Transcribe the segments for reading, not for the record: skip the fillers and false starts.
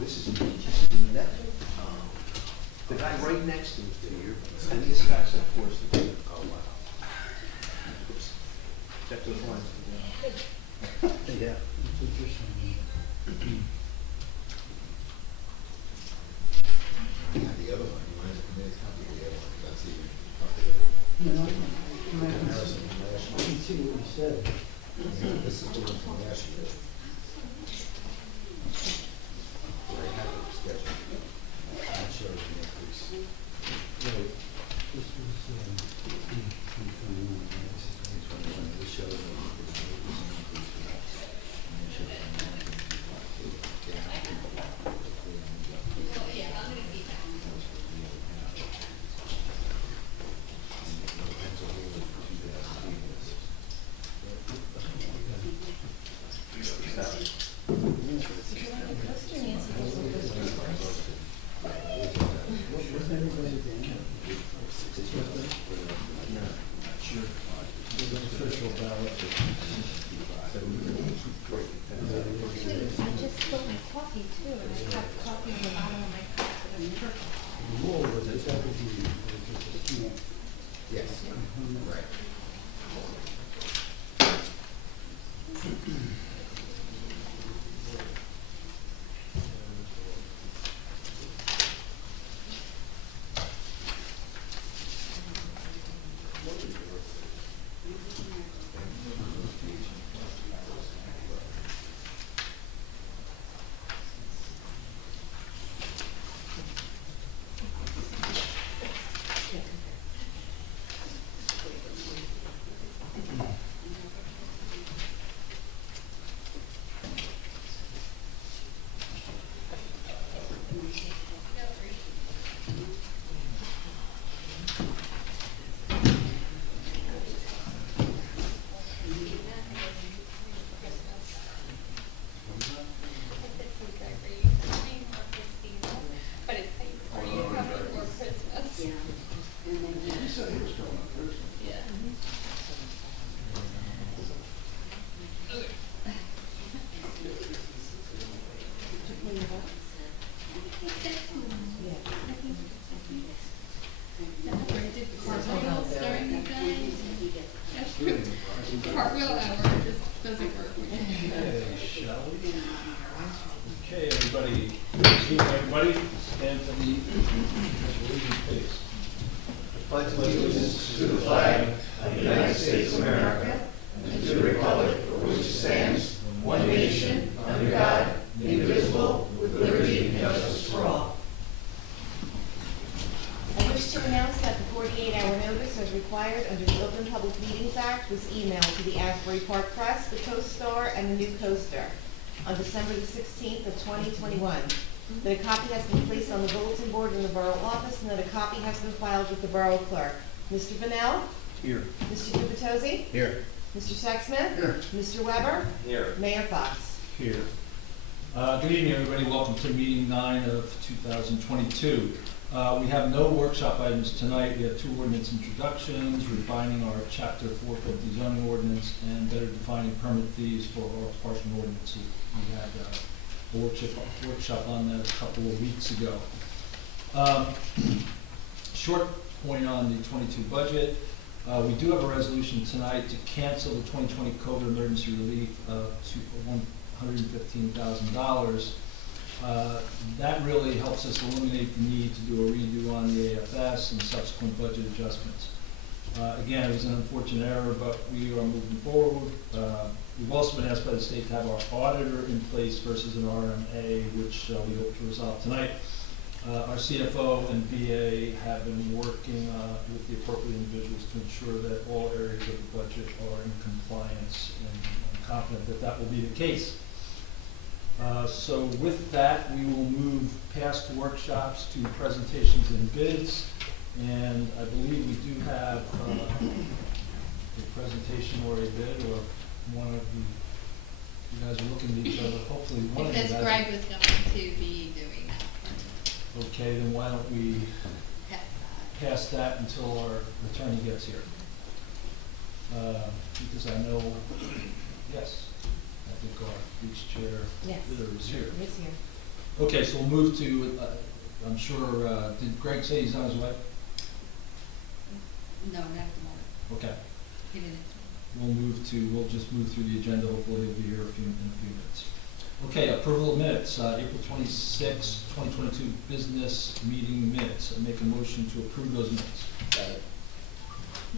this is interesting. That, the guy right next to you, and this guy's of course the oh wow. Oops. Check those lines. Yeah. The other one, you might have made a copy of the other one, that's even up No, I can see what you said. This is the one from last year. Where I had the schedule. I'm sure the increase. Right. This was, 2021, right? This is 2021, this shows that there's an 8% increase for that. And then shows an 48-hour notice as required under the Open Public Meetings Act was emailed to the Asbury Park Press, the Co-Star, and the New Coaster on December the 16th of 2021. That a copy has been placed on the bulletin board in the Borough office and that a copy has been filed with the Borough Clerk. Mr. Vanel? Here. Mr. Dubitozzi? Here. Mr. Sexsmith? Here. Mr. Weber? Here. Mayor Fox? Here. Good evening, everybody. Welcome to meeting 9 of 2022. We have no workshop items tonight. We have 2 ordinance introductions, refining our Chapter 450 zoning ordinance, and better defining permit fees for our partial ordinances. We had a workshop on that a couple of weeks ago. Short point on the 22 budget. We do have a resolution tonight to cancel the 2020 COVID emergency relief to $115,000. That really helps us eliminate the need to do a redo on the AFS and subsequent budget adjustments. Again, it was an unfortunate error, but we are moving forward. We've also been asked by the state to have our auditor in place versus an RMA, which we hope to resolve tonight. Our CFO and BA have been working with the appropriate individuals to ensure that all areas of the budget are in compliance, and I'm confident that that will be the case. So with that, we will move past workshops to presentations and bids, and I believe we do have a presentation or a bid, or one of you guys are looking at each other. Hopefully one of you guys. Because Greg was going to be doing that. Okay, then why don't we pass that until our attorney gets here? Because I know, yes, I think our beach chair Yes. bidder is here. He's here. Okay, so we'll move to, I'm sure, did Greg say he's on his way? No, not at the moment. Okay, He didn't. we'll just move through the agenda, hopefully he'll be here in a few minutes. Okay, approval of minutes, April 26, 2022 business meeting minutes. I make a motion to approve those minutes.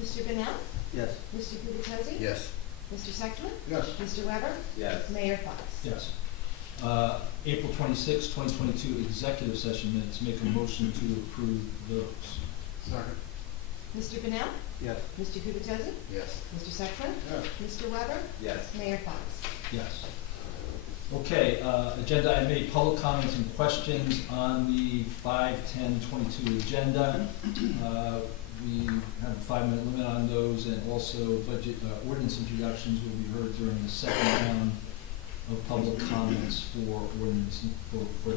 Mr. Bennell? Yes. Mr. Gubatose? Yes. Mr. Sextman? Yes. Mr. Weber? Yes. Mayor Fox? Yes. April 26, 2022 executive session minutes. Make a motion to approve those. Second. Mr. Bennell? Yes. Mr. Gubatose? Yes. Mr. Sextman? Yes. Mr. Weber? Yes. Mayor Fox? Yes. Okay, agenda item 8, public comments and questions on the 5/10/22 agenda. We have a 5-minute limit on those, and also budget ordinance introductions will be heard during the second round of public comments for ordinance, for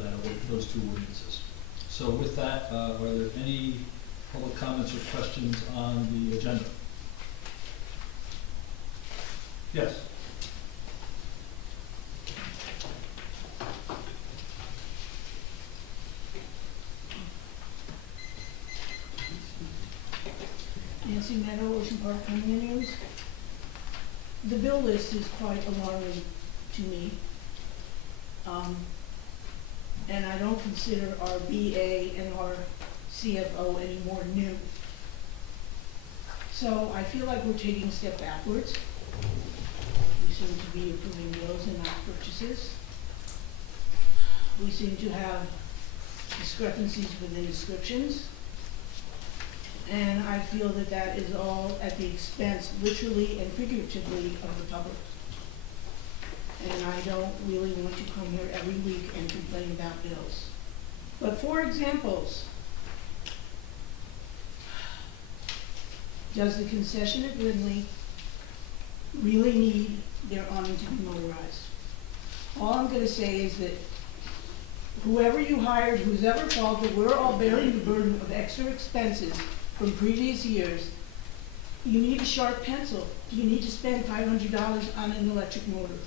those two ordinances. So with that, are there any public comments or questions on the agenda? Yes. Nancy Meadow, Ocean Park condominiums. The bill list is quite alarming to me. And I don't consider our BA and our CFO any more new. So I feel like we're taking a step backwards. We seem to be approving bills and not purchases. We seem to have discrepancies within descriptions. And I feel that that is all at the expense, literally and figuratively, of the public. And I don't really want to come here every week and complain about bills. But for examples, does the concession at Ridley really need their awning to be motorized? All I'm gonna say is that whoever you hired, who's ever fault, that we're all bearing the burden of extra expenses from previous years. You need a sharp pencil. You need to spend $500 on an electric motor.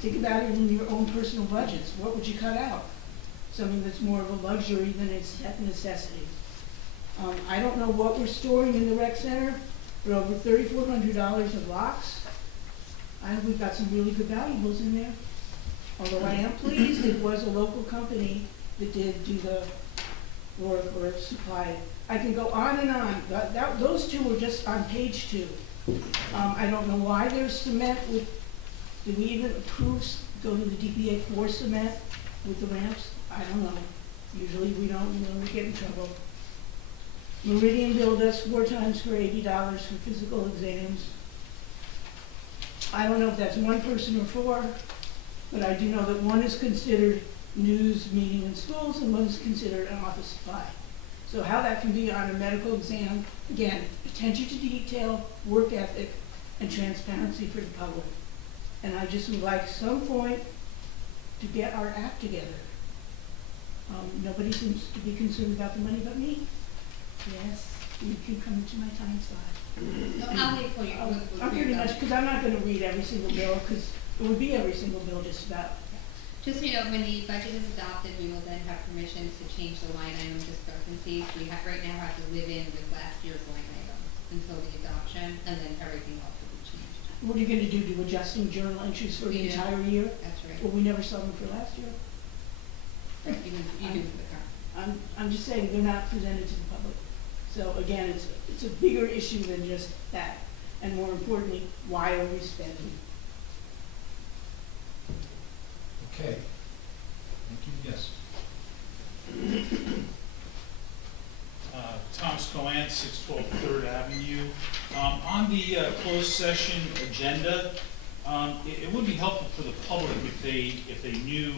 Think about it in your own personal budgets. What would you cut out? Something that's more of a luxury than a necessity. I don't know what we're storing in the rec center for over $3,400 of locks. We've got some really good valuables in there. Although I am pleased it was a local company that did do the work or supply. I can go on and on. Those two were just on page 2. I don't know why there's cement with, did we even approve, go to the DPA for cement with the ramps? I don't know. Usually we don't, we get in trouble. Meridian billed us 4 times for $80 for physical exams. I don't know if that's one person or 4, but I do know that one is considered news, meeting in schools, and one is considered an office supply. So how that can be on a medical exam, again, attention to detail, work ethic, and transparency for the public. And I just would like some point to get our act together. Nobody seems to be concerned about the money but me. Yes, you can come to my time slot. No, I'll wait for you. I'm pretty much, because I'm not going to read every single bill, because it would be every single bill just about. Just so you know, when the budget is adopted, we will then have permission to change the line item discrepancies. We right now have to live in with last year's line item until the adoption, and then everything else will be changed. What are you going to do adjusting journal entries for the We do. entire year? That's right. Well, we never saw them for last year. Even for the current. I'm just saying they're not presented to the public. So again, it's a bigger issue than just that. And more importantly, why are we spending? Okay. Thank you. Yes. Tom Scoan, 612 3rd Avenue. On the closed session agenda, it would be helpful for the public if they knew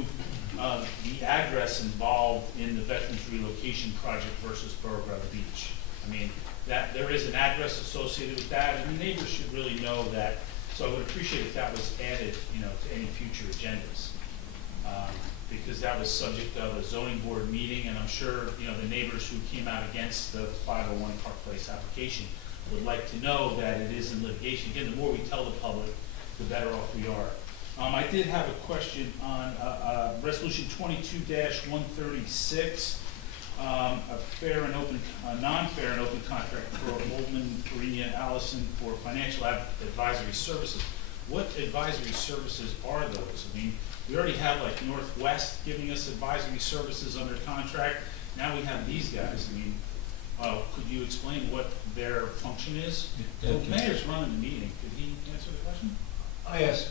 the address involved in the Veterans Relocation Project versus Beauregard Beach. I mean, that there is an address associated with that, and the neighbors should really know that. So I would appreciate if that was added, to any future agendas. Because that was subject of a zoning board meeting, and I'm sure, the neighbors who came out against the 501 Park Place application would like to know that it is in litigation. Again, the more we tell the public, the better off we are. I did have a question on Resolution 22-136, a fair and open, non-fair and open contract for Oldman, Farina, Allison for financial advisory services. What advisory services are those? I mean, we already have like Northwest giving us advisory services under contract. Now we have these guys. I mean, could you explain what their function is? Yeah, The mayor's running the meeting. Could he answer the question? I asked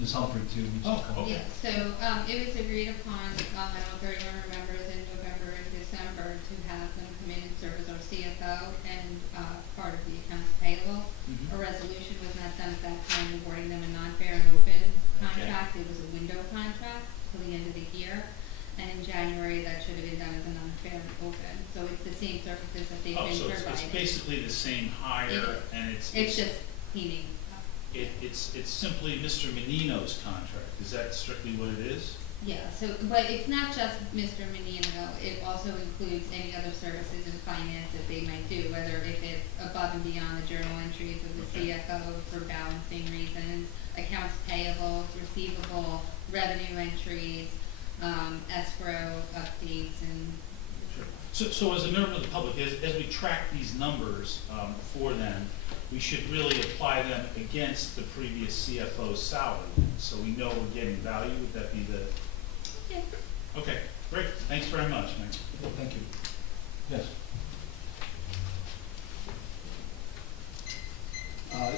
Ms. Humphrey to. Oh, okay. Yeah, so, it was agreed upon, I don't know if everyone remembers, in November and December, to have them come in and serve as our CFO and, part of the accounts payable. Mhm. A resolution was not done at that time awarding them a non-fair and open contract. It was a window contract till the end of the year. And in January, that should have been done as a non-fair and open. So it's the same services that they've Oh, been so providing. it's basically the same hire, and It's just cleaning up. it's simply Mr. Menino's contract. Is that strictly what it is? Yeah, so, but it's not just Mr. Menino, it also includes any other services in finance that they might do, whether if it's above and beyond the journal entries of the Okay. CFO for balancing reasons, accounts payable, receivable, revenue entries, escrow updates, and Sure. So as a member of the public, as we track these numbers for them, we should really apply them against the previous CFO's salary, so we know we're getting value. Would that be the? yeah. Okay, great. Thanks very much, Mike. Thank you. Yes.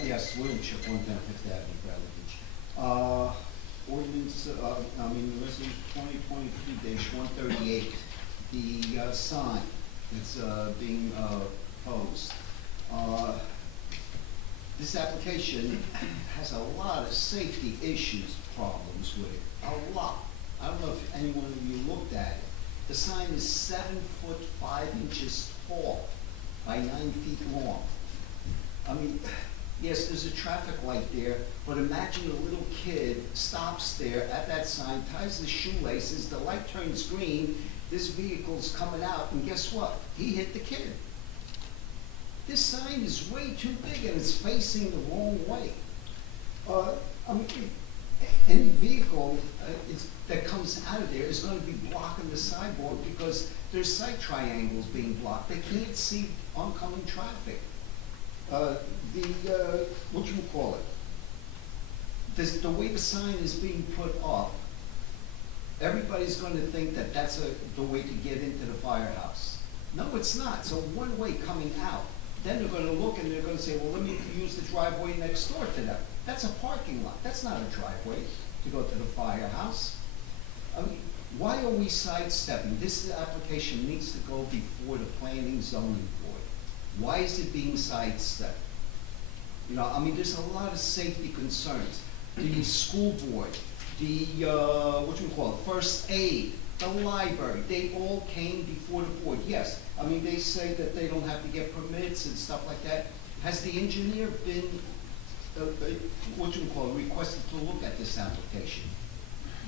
Yes, William Chip, 110 Fifth Avenue, Bradley Beach. Ordinance, resolution 2023-138, the sign that's being proposed. This application has a lot of safety issues, problems with it, a lot. I don't know if any one of you looked at it. The sign is 7 foot 5 inches tall by 9 feet long. I mean, yes, there's a traffic light there, but imagine a little kid stops there at that sign, ties the shoelaces, the light turns green, this vehicle's coming out, and guess what? He hit the kid. This sign is way too big and it's facing the wrong way. Any vehicle that comes out of there is going to be blocking the sidewalk because there's sight triangles being blocked. They can't see oncoming traffic. The way the sign is being put up, everybody's going to think that that's the way to get into the firehouse. No, it's not. It's a one-way coming out. Then they're going to look and they're going to say, well, let me use the driveway next door to them. That's a parking lot. That's not a driveway to go to the firehouse. I mean, why are we sidestepping? This application needs to go before the planning zoning board. Why is it being sidestepped? You know, I mean, there's a lot of safety concerns. The school board, the, first aid, the library, they all came before the board. Yes, I mean, they say that they don't have to get permits and stuff like that. Has the engineer been, requested to look at this application?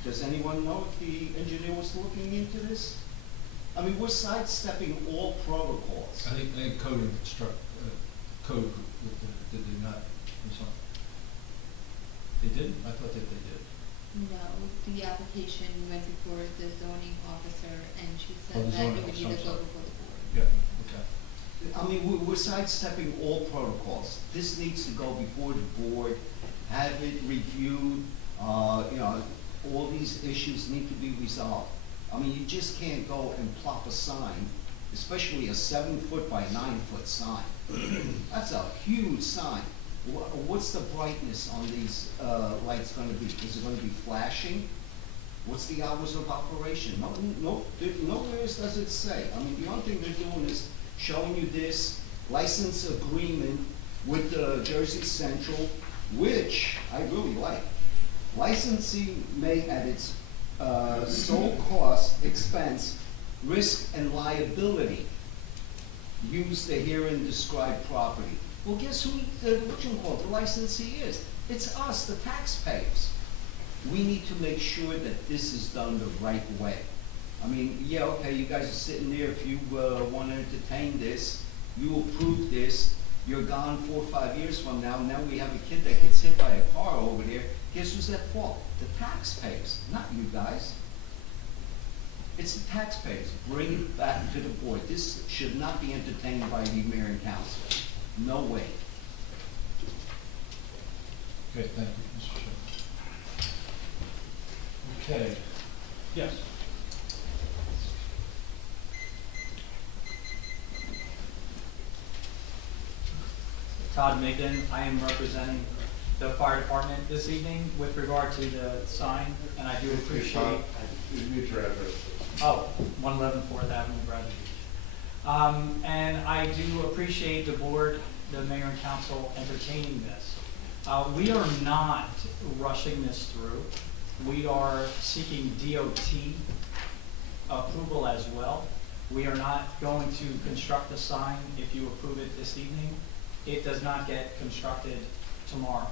Does anyone know if the engineer was looking into this? I mean, we're sidestepping all protocols. I think code did they not, I'm sorry. They didn't? I thought that they did. No, the application went before the zoning officer, and she Oh, said the that zoning it would officer, either I'm go sorry. before the board. Yeah, okay. I mean, we're sidestepping all protocols. This needs to go before the board, have it reviewed, all these issues need to be resolved. I mean, you just can't go and plop a sign, especially a 7 foot by 9 foot sign. That's a huge sign. What's the brightness on these lights going to be? Is it going to be flashing? What's the hours of operation? Nowhere does it say. I mean, the only thing they're doing is showing you this license agreement with Jersey Central, which I really like. Licensing may, at its sole cost, expense, risk, and liability, use the herein described property. Well, guess who the licensee is? It's us, the taxpayers. We need to make sure that this is done the right way. I mean, yeah, okay, you guys are sitting there, if you want to entertain this, you approve this, you're gone 4 or 5 years from now, now we have a kid that gets hit by a car over there, guess who's at fault? The taxpayers, not you guys. It's the taxpayers. Bring it back to the board. This should not be entertained by the mayor and council. No way. Okay, thank you, Mr. Chairman. Okay, yes. Todd Migden. I am representing the fire department this evening with regard to the sign, and I do appreciate. Oh, 111 4th Avenue, Bradley Beach. And I do appreciate the board, the mayor and council entertaining this. We are not rushing this through. We are seeking DOT approval as well. We are not going to construct the sign if you approve it this evening. It does not get constructed tomorrow.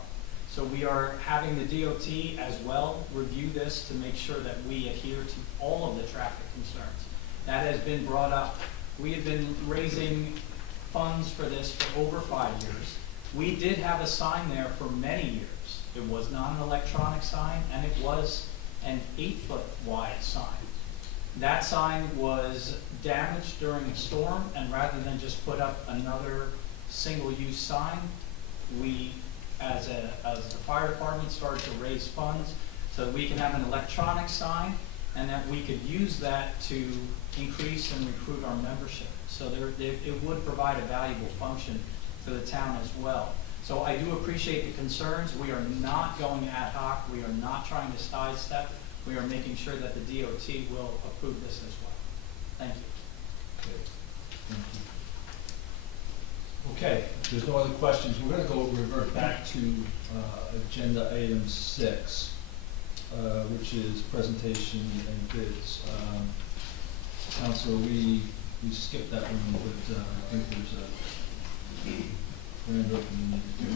So we are having the DOT as well review this to make sure that we adhere to all of the traffic concerns. That has been brought up. We have been raising funds for this for over 5 years. We did have a sign there for many years. It was not an electronic sign, and it was an 8-foot wide sign. That sign was damaged during a storm, and rather than just put up another single-use sign, we, as the fire department, started to raise funds so that we can have an electronic sign, and that we could use that to increase and recruit our membership. So it would provide a valuable function to the town as well. So I do appreciate the concerns. We are not going ad hoc. We are not trying to sidestep. We are making sure that the DOT will approve this as well. Thank you. Okay, thank you. Okay, if there's no other questions, we're going to revert back to agenda item 6, which is presentation and bids. Council, we skipped that one, but I think there's a grand opening we need to do.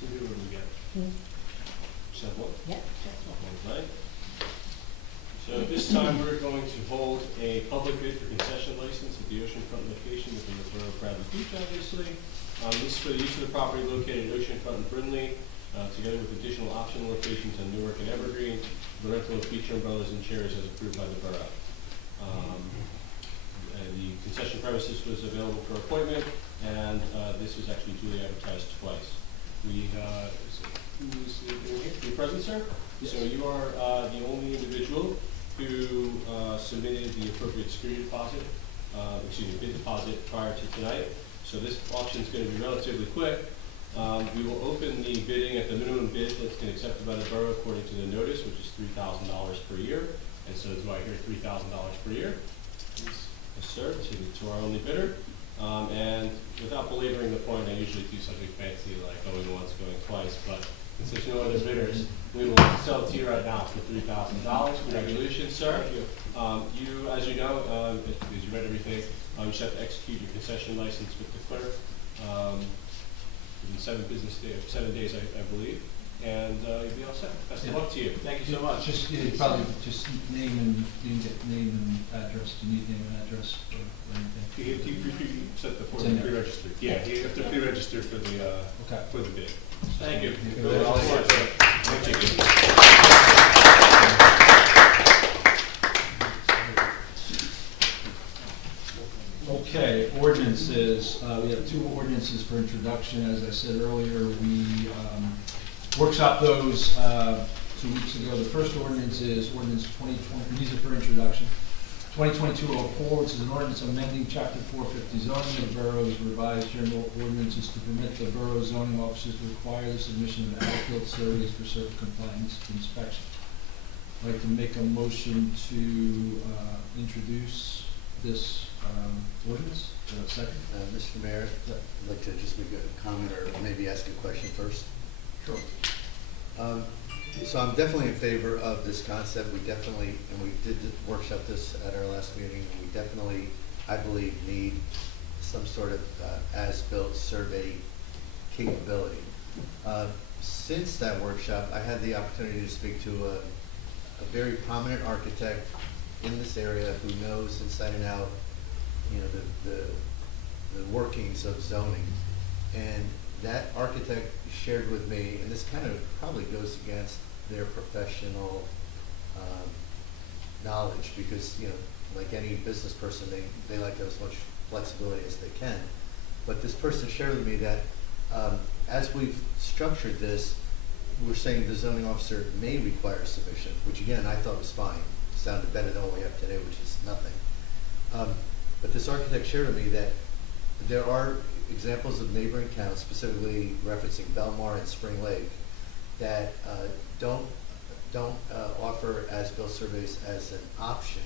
What do we get? Simple. Yep. Okay. So this time we're going to hold a public bid for concession license at the oceanfront location within the borough of Bradley Beach, obviously. This is for the use of the property located at oceanfront and Brindley, together with additional optional locations on Newark and Evergreen, the rental of beach umbrellas and chairs as approved by the borough. The concession premises was available for appointment, and this was actually duly advertised twice. We, who's the present, sir? Yes. So you are the only individual who submitted the appropriate security deposit, bid deposit prior to tonight. So this auction is going to be relatively quick. We will open the bidding at the minimum bid that's been accepted by the borough according to the notice, which is $3,000 per year. And so do I hear $3,000 per year? Yes, sir. To our only bidder. And without belaboring the point, I usually do something fancy like going once, going twice, but since there's no other bidders, we will sell it to you right now for $3,000. Congratulations, sir. You, as you know, because you read everything, you just have to execute your concession license with the clerk within 7 days, I believe, and you'll be all set. Best of luck to you. Thank you so much. Just probably just name and you can get name and address. Do you need name and address or anything? You set the form It's in there. pre-registered. Yeah, you have to pre-register for the bid. Thank you. Thank you. Okay, ordinances. We have 2 ordinances for introduction. As I said earlier, we workshopped those 2 weeks ago. The first ordinance is ordinance 2020. These are for introduction. 2022-04, which is an ordinance amending Chapter 450 zoning of the borough's revised general ordinances to permit the borough zoning officers to require the submission of as-built surveys for certain compliance inspection. I'd like to make a motion to introduce this ordinance. Second? Mr. Mayor, I'd like to just make a comment or maybe ask a question first. Sure. So I'm definitely in favor of this concept. We definitely, and we did workshop this at our last meeting, and we definitely, I believe, need some sort of as-built survey capability. Since that workshop, I had the opportunity to speak to a very prominent architect in this area who knows inside and out, you know, the the workings of zoning. And that architect shared with me, and this kind of probably goes against their professional knowledge, because, you know, like any business person, they like to have as much flexibility as they can. But this person shared with me that as we've structured this, we're saying the zoning officer may require submission, which again, I thought was fine. Sounded better than what we have today, which is nothing. But this architect shared with me that there are examples of neighboring towns, specifically referencing Belmar and Spring Lake, that don't offer as-built surveys as an option,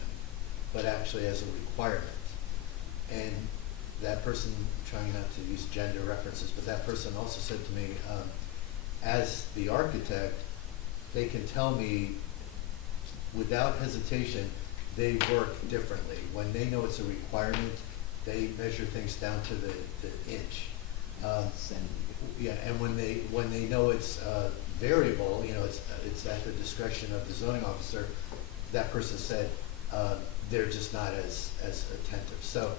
but actually as a requirement. And that person, trying not to use gender references, but that person also said to me, as the architect, they can tell me without hesitation, they work differently. When they know it's a requirement, they measure things down to the inch. Yeah, and when they know it's variable, you know, it's at the discretion of the zoning officer, that person said they're just not as attentive. So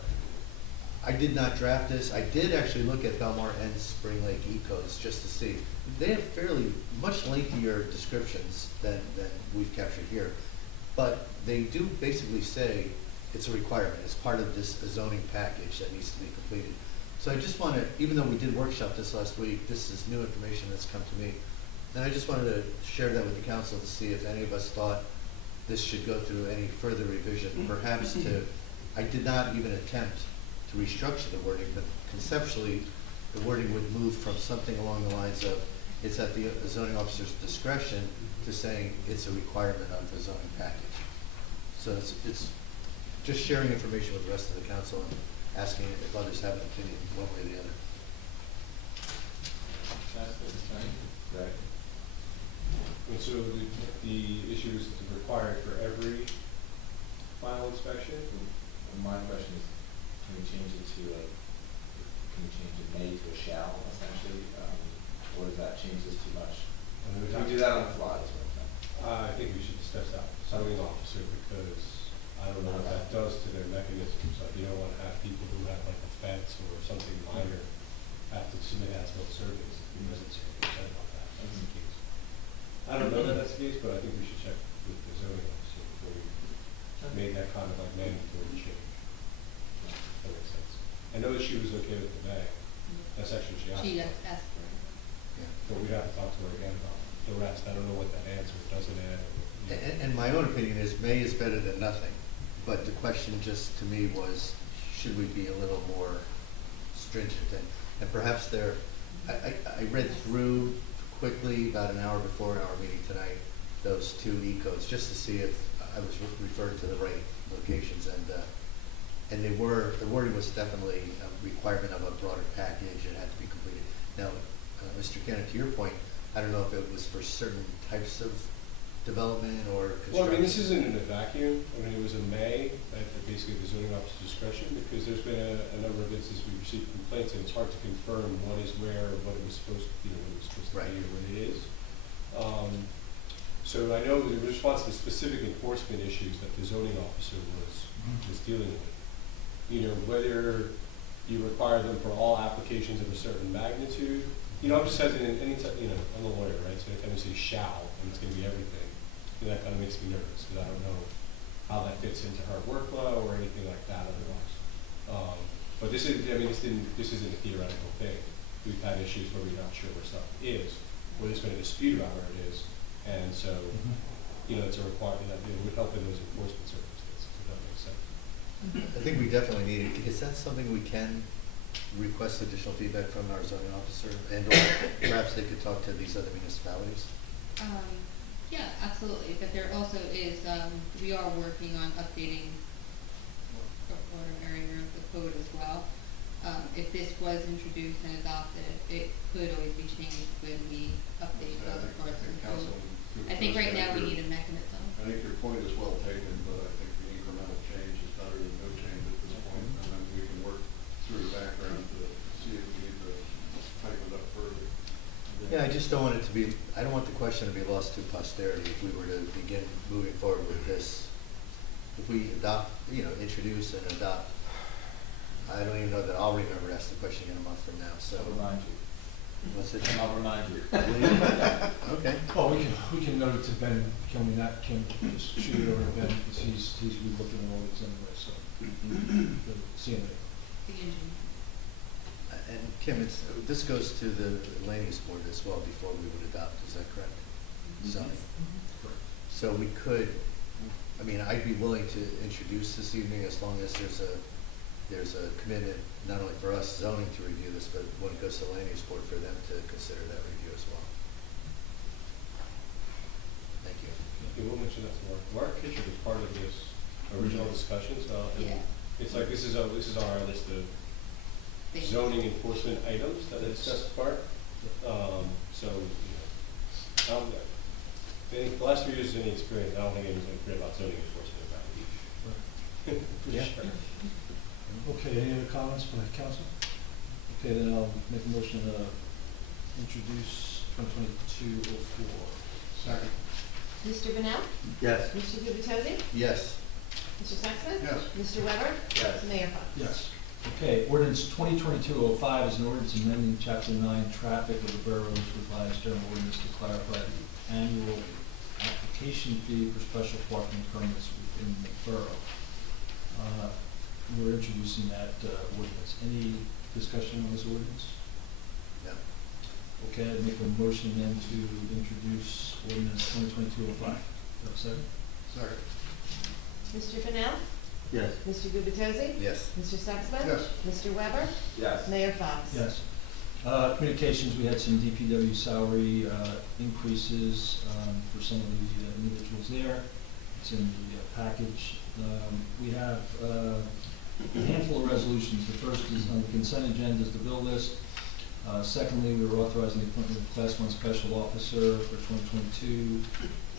I did not draft this. I did actually look at Belmar and Spring Lake E-codes just to see. They have fairly much lengthier descriptions than we've captured here. But they do basically say it's a requirement. It's part of this zoning package that needs to be completed. So I just want to, even though we did workshop this last week, this is new information that's come to me. And I just wanted to share that with the council to see if any of us thought this should go through any further revision. Perhaps I did not even attempt to restructure the wording, but conceptually, the wording would move from something along the lines of it's at the zoning officer's discretion to saying it's a requirement of the zoning package. So it's just sharing information with the rest of the council and asking if others have an opinion one way or the other. Right. And so the issue is required for every final inspection? My question is, can we change it to a may to a shall, essentially? Or does that change this too much? Can we do that on the fly? Is what I'm saying. I think we should discuss that with zoning officer, because I don't know what that does to their mechanisms. Like, you don't want to have people who have like a fence or something minor have to submit as-built surveys because it's said about that. That's the case. I don't know that that's the case, but I think we should check with the zoning officer before we made that kind of like mandatory change. That makes sense. I know that she was okay with the May. That's actually what she asked. She for. asked for it. But we'd have to talk to her again about the rest. I don't know what that answer doesn't add. And my own opinion is May is better than nothing. But the question just to me was, should we be a little more stringent? And perhaps I read through quickly about an hour before our meeting tonight those two E-codes just to see if I was referred to the right locations, and the wording was definitely a requirement of a broader package. It had to be completed. Now, Mr. Cannon, to your point, I don't know if it was for certain types of development or construction. Well, I mean, this isn't in a vacuum. I mean, it was a May at basically the zoning officer's discretion, because there's been a number of instances we received complaints, and it's hard to confirm what is where, what it was supposed to, what it was supposed to be, or what it is. So I know in response to specific enforcement issues that the zoning officer was dealing with, you know, whether you require them for all applications of a certain magnitude. You know, I'm just hesitant, anytime, you know, I'm a lawyer, right? So anytime you say shall, and it's going to be everything, and that kind of makes me nervous, because I don't know how that fits into her workflow or anything like that otherwise. But this is, I mean, this isn't a theoretical thing. We've had issues where we're not sure where stuff is, where there's been a dispute about where it is, and so, you know, it's a requirement that it would help in those enforcement circumstances, if that makes sense. I think we definitely need it. Is that something we can request additional feedback from our zoning officer, and or perhaps they could talk to these other municipalities? Yeah, absolutely, but there also is, we are working on updating the area of the code as well. If this was introduced and adopted, it could always be changed when we update other parts of the code. I think right now we need a mechanism. I think your point is well taken, but I think the incremental change is better than no change at this point, and then we can work through the background to see if we need to tighten it up further. Yeah, I just don't want it to be, I don't want the question to be lost to posterity if we were to begin moving forward with this. If we adopt, you know, introduce and adopt, I don't even know that I'll remember to ask the question in a month from now, so. I'll remind you. What's it? I'll remind you. Okay. Oh, we can note it to Ben, can we not, can just shoot it over to Ben, because he's looking at all these anyway, so. See you later. The engineer. And Kim, this goes to the land use board as well before we would adopt, is that correct? Zoning. So we could, I mean, I'd be willing to introduce this evening as long as there's a commitment, not only for us zoning to review this, but when it goes to the land use board, for them to consider that review as well. Thank you. Yeah, we'll mention that to Mark Kitcher was part of this original discussion, so. And Yeah. it's like, this is on our list of zoning enforcement items that we discussed apart. So, you know, the last 3 years of any experience, I don't think anyone's going to care about zoning enforcement about the beach. For Yeah. sure. Okay, any other comments by council? Okay, then I'll make a motion to introduce 2022-04. Second. Mr. Bennell? Yes. Mr. Gubatose? Yes. Mr. Sexton? Yes. Mr. Weber? Yes. Mayor Fox? Yes. Okay, ordinance 2022-05 is an ordinance amending chapter 9 traffic of the borough's revised general ordinance to clarify the annual application fee for special parking permits within the borough. We're introducing that ordinance. Any discussion on this ordinance? No. Okay, I'd make a motion then to introduce ordinance 2022-05. Do I have a second? Second. Mr. Bennell? Yes. Mr. Gubatose? Yes. Mr. Sexton? Yes. Mr. Weber? Yes. Mayor Fox? Yes. Communications, we had some DPW salary increases for some of the individuals there. It's in the package. We have a handful of resolutions. The first is on the consent agenda is the bill list. Secondly, we were authorizing the appointment of Class 1 Special Officer for 2022,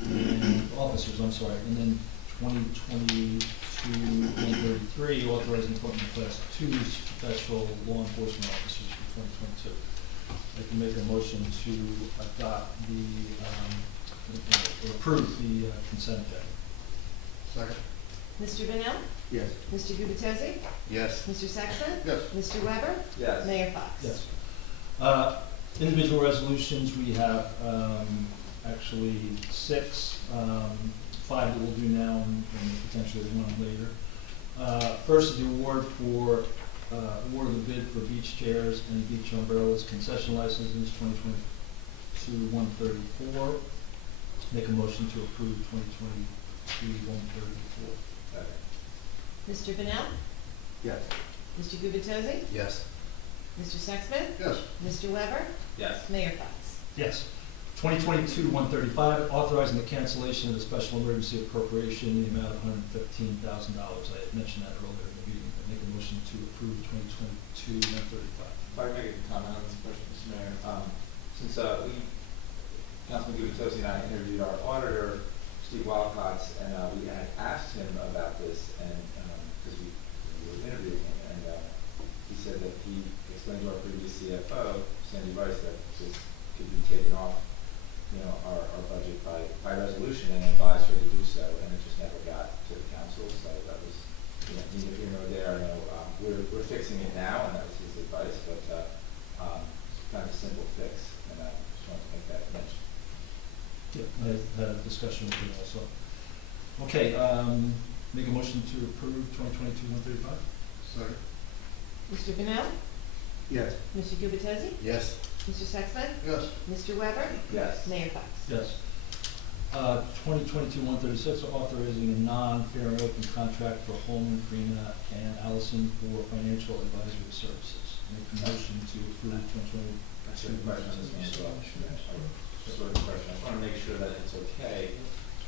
and officers, I'm sorry, and then 2022-133, authorizing the appointment of Class 2 Special Law Enforcement Officers for 2022. I can make a motion to adopt or approve the consent agenda. Second. Mr. Bennell? Yes. Mr. Gubatose? Yes. Mr. Sexton? Yes. Mr. Weber? Yes. Mayor Fox? Yes. Individual resolutions, we have actually 6, 5 that we'll do now and potentially one later. First is the award of the bid for beach chairs and beach umbrellas concession licenses 2022-134. Make a motion to approve 2022-134. Second. Mr. Bennell? Yes. Mr. Gubatose? Yes. Mr. Sexton? Yes. Mr. Weber? Yes. Mayor Fox? Yes. 2022-135, authorizing the cancellation of the special emergency appropriation in the amount of $115,000. I had mentioned that earlier in the meeting. I make a motion to approve 2022-135. If I can make a comment on this question, Mr. Mayor, since Councilman Gubatose and I interviewed our auditor, Steve Walcott's, and we had asked him about this, and because we were interviewing him, and he said that he explained to our previous CFO, Sandy Rice, that this could be taken off, our budget by resolution, and advised her to do so, and it just never got to the council. So that was, neither here nor there. I know we're fixing it now, and that was his advice, but it's kind of a simple fix, and I just wanted to make that mention. Yeah, I had a discussion with him also. Okay, make a motion to approve 2022-135. Second. Mr. Bennell? Yes. Mr. Gubatose? Yes. Mr. Sexton? Yes. Mr. Weber? Yes. Mayor Fox? Yes. 2022-136, authorizing a non-fair and open contract for Holman, Farina, and Allison for financial advisory services. Make a motion to approve 2022-136. Sort of question. I just want to make sure that it's okay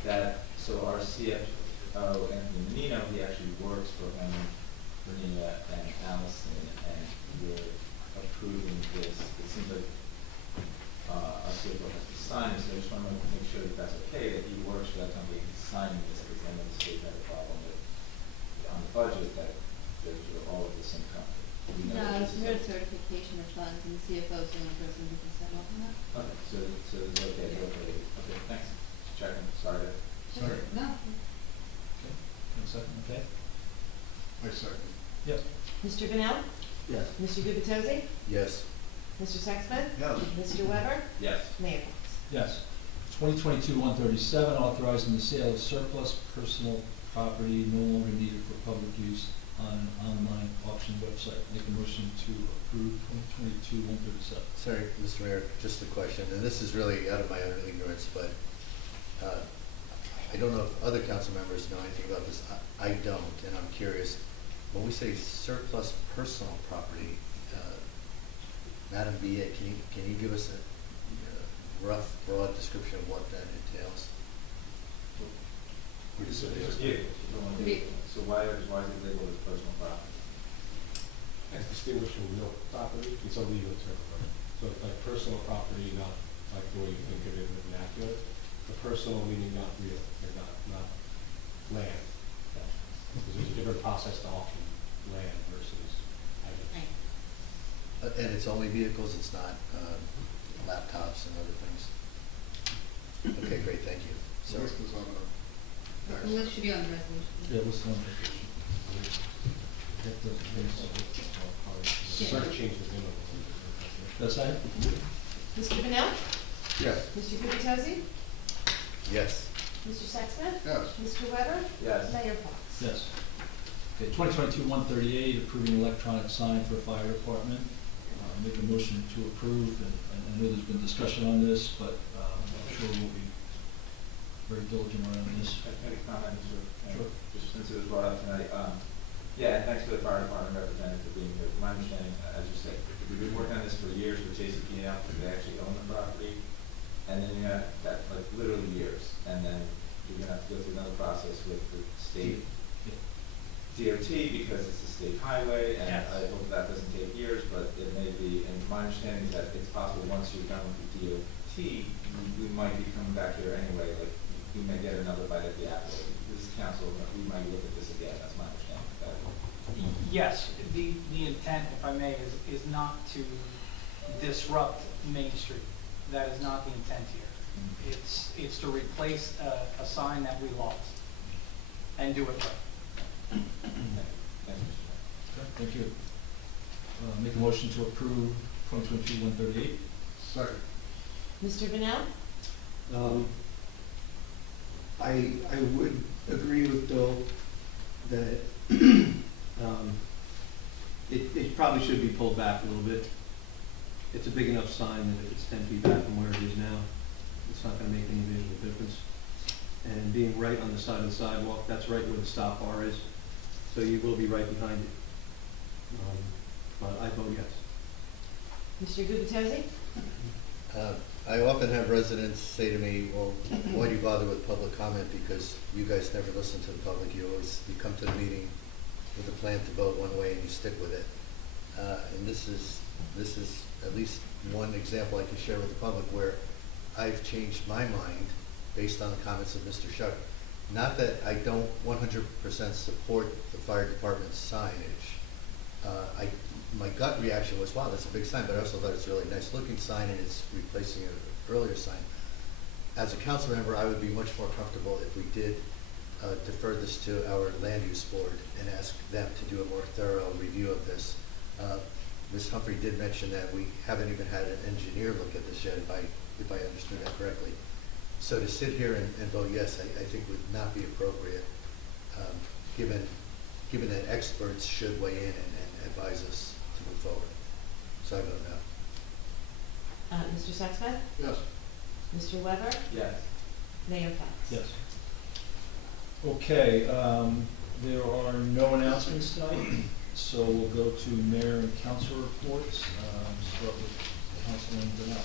that, so our CFO, Anthony Menino, he actually works for Renina and Allison, and we're approving this. It seems like our CFO has to sign this, so I just want to make sure that that's okay, that he works for that company and he's signing this, because I know the state had a problem with, on the budget, that they're all of the same company. We know that No, this it's is no okay. certification of funds, and the CFO is the only person who can sign off on that. Okay, so it's okay, okay, thanks. Just checking, sorry. Second. No. Okay, one second, okay? I second. Yes. Mr. Bennell? Yes. Mr. Gubatose? Yes. Mr. Sexsmith? Yes. Mr. Weber? Yes. Mayor Fox? Yes. 2022-137, authorizing the sale of surplus personal property no longer needed for public use on an online auction website. Make a motion to approve 2022-137. Sorry, Mr. Mayor, just a question, and this is really out of my own ignorance, but I don't know if other council members know anything about this. I don't, and I'm curious. When we say surplus personal property, Madam BA, can you give us a rough, broad description of what that entails? So why is it labeled as personal property? As distinguished from real property, it's a legal term, right? So it's like personal property, not like the way you think of it in the vernacular. The personal meaning not real, or not land. Because there's a different process to auction land versus items. Right. And it's only vehicles, it's not laptops and other things? Okay, great, thank you. So this is on the. The list should be on the resolution. Yeah, what's the number? Sort of change the name of it. That's it? Mr. Bennell? Yes. Mr. Gubatose? Yes. Mr. Sexsmith? Yes. Mr. Weber? Yes. Mayor Fox? Yes. Okay, 2022-138, approving electronic sign for fire department. Make a motion to approve, and I know there's been discussion on this, but I'm sure we'll be very diligent around this. Any comments or, Sure. just since it was brought up tonight, yeah, and thanks to the fire department representative for being here. My understanding, as you said, we've been working on this for years with JCP now, because they actually own the property. And then you have that, like, literally years, and then you're gonna have to go through another process with the state DOT, because it's a state highway, and Yes. I hope that doesn't take years, but it may be, and my understanding is that it's possible once you're done with the DOT, we might be coming back here anyway, like, we may get another bite at the apple. This council, we might look at this again, that's my understanding. Yes, the intent, if I may, is not to disrupt Main Street. That is not the intent here. It's to replace a sign that we lost and do it right. Thank you, Mr. Mayor. Okay, thank you. Make a motion to approve 2022-138. Second. Mr. Bennell? I would agree with Bill that it probably should be pulled back a little bit. It's a big enough sign that if it's 10 feet back from where it is now, it's not gonna make any visual difference. And being right on the side of the sidewalk, that's right where the stop bar is, so you will be right behind it. But I vote yes. Mr. Gubatose? I often have residents say to me, well, why do you bother with public comment? Because you guys never listen to the public. You come to the meeting with a plan to vote one way and you stick with it. And this is at least one example I can share with the public where I've changed my mind based on the comments of Mr. Shuck. Not that I don't 100% support the fire department's signage. My gut reaction was, wow, that's a big sign, but I also thought it's a really nice looking sign and it's replacing an earlier sign. As a council member, I would be much more comfortable if we did defer this to our land use board and ask them to do a more thorough review of this. Ms. Humphrey did mention that we haven't even had an engineer look at this yet, if I understood that correctly. So to sit here and vote yes, I think would not be appropriate, given that experts should weigh in and advise us to move forward. So I vote no. Mr. Sexsmith? Yes. Mr. Weber? Yes. Mayor Fox? Yes. Okay, there are no announcements tonight, so we'll go to mayor and council reports. Start with Councilman Burnell.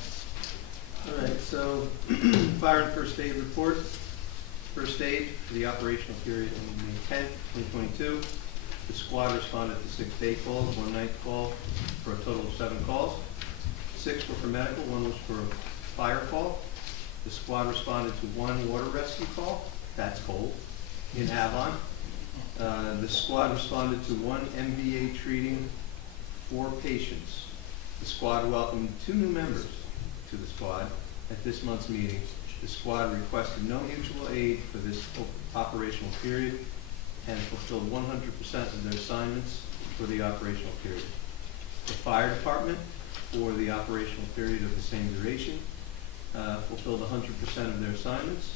All right, so fire and first aid report. First aid for the operational period ending May 10th, 2022. The squad responded to 6 day calls, 1 night call, for a total of 7 calls. 6 were for medical, 1 was for a fire call. The squad responded to 1 water rescue call, that's cold, in Avon. The squad responded to 1 MVA treating 4 patients. The squad welcomed 2 new members to the squad at this month's meeting. The squad requested no mutual aid for this operational period and fulfilled 100% of their assignments for the operational period. The fire department, for the operational period of the same duration, fulfilled 100% of their assignments.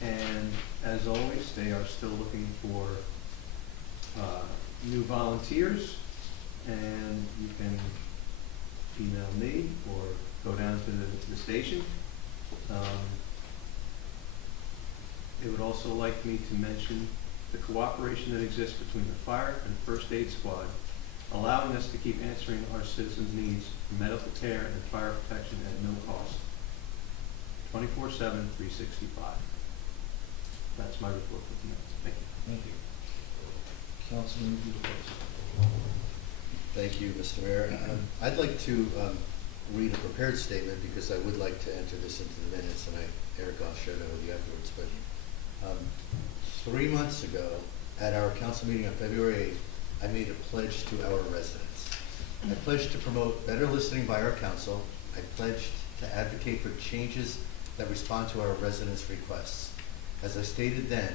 And as always, they are still looking for new volunteers, and you can email me or go down to the station. They would also like me to mention the cooperation that exists between the fire and first aid squad, allowing us to keep answering our citizens' needs for medical care and fire protection at no cost. 24/7, 365. That's my report for tonight. Thank you. Thank you. Councilman Bucci. Thank you, Mr. Mayor. I'd like to read a prepared statement because I would like to enter this into the minutes, and Eric, I'll share that with you afterwards. But 3 months ago, at our council meeting on February 8th, I made a pledge to our residents. I pledged to promote better listening by our council. I pledged to advocate for changes that respond to our residents' requests. As I stated then,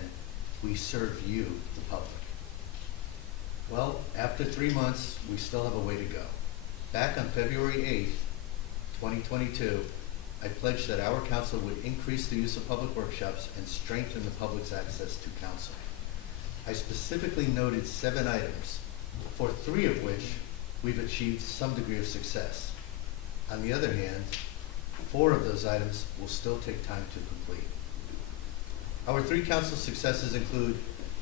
we serve you, the public. Well, after 3 months, we still have a way to go. Back on February 8th, 2022, I pledged that our council would increase the use of public workshops and strengthen the public's access to council. I specifically noted 7 items, for 3 of which we've achieved some degree of success. On the other hand, 4 of those items will still take time to complete. Our 3 council successes include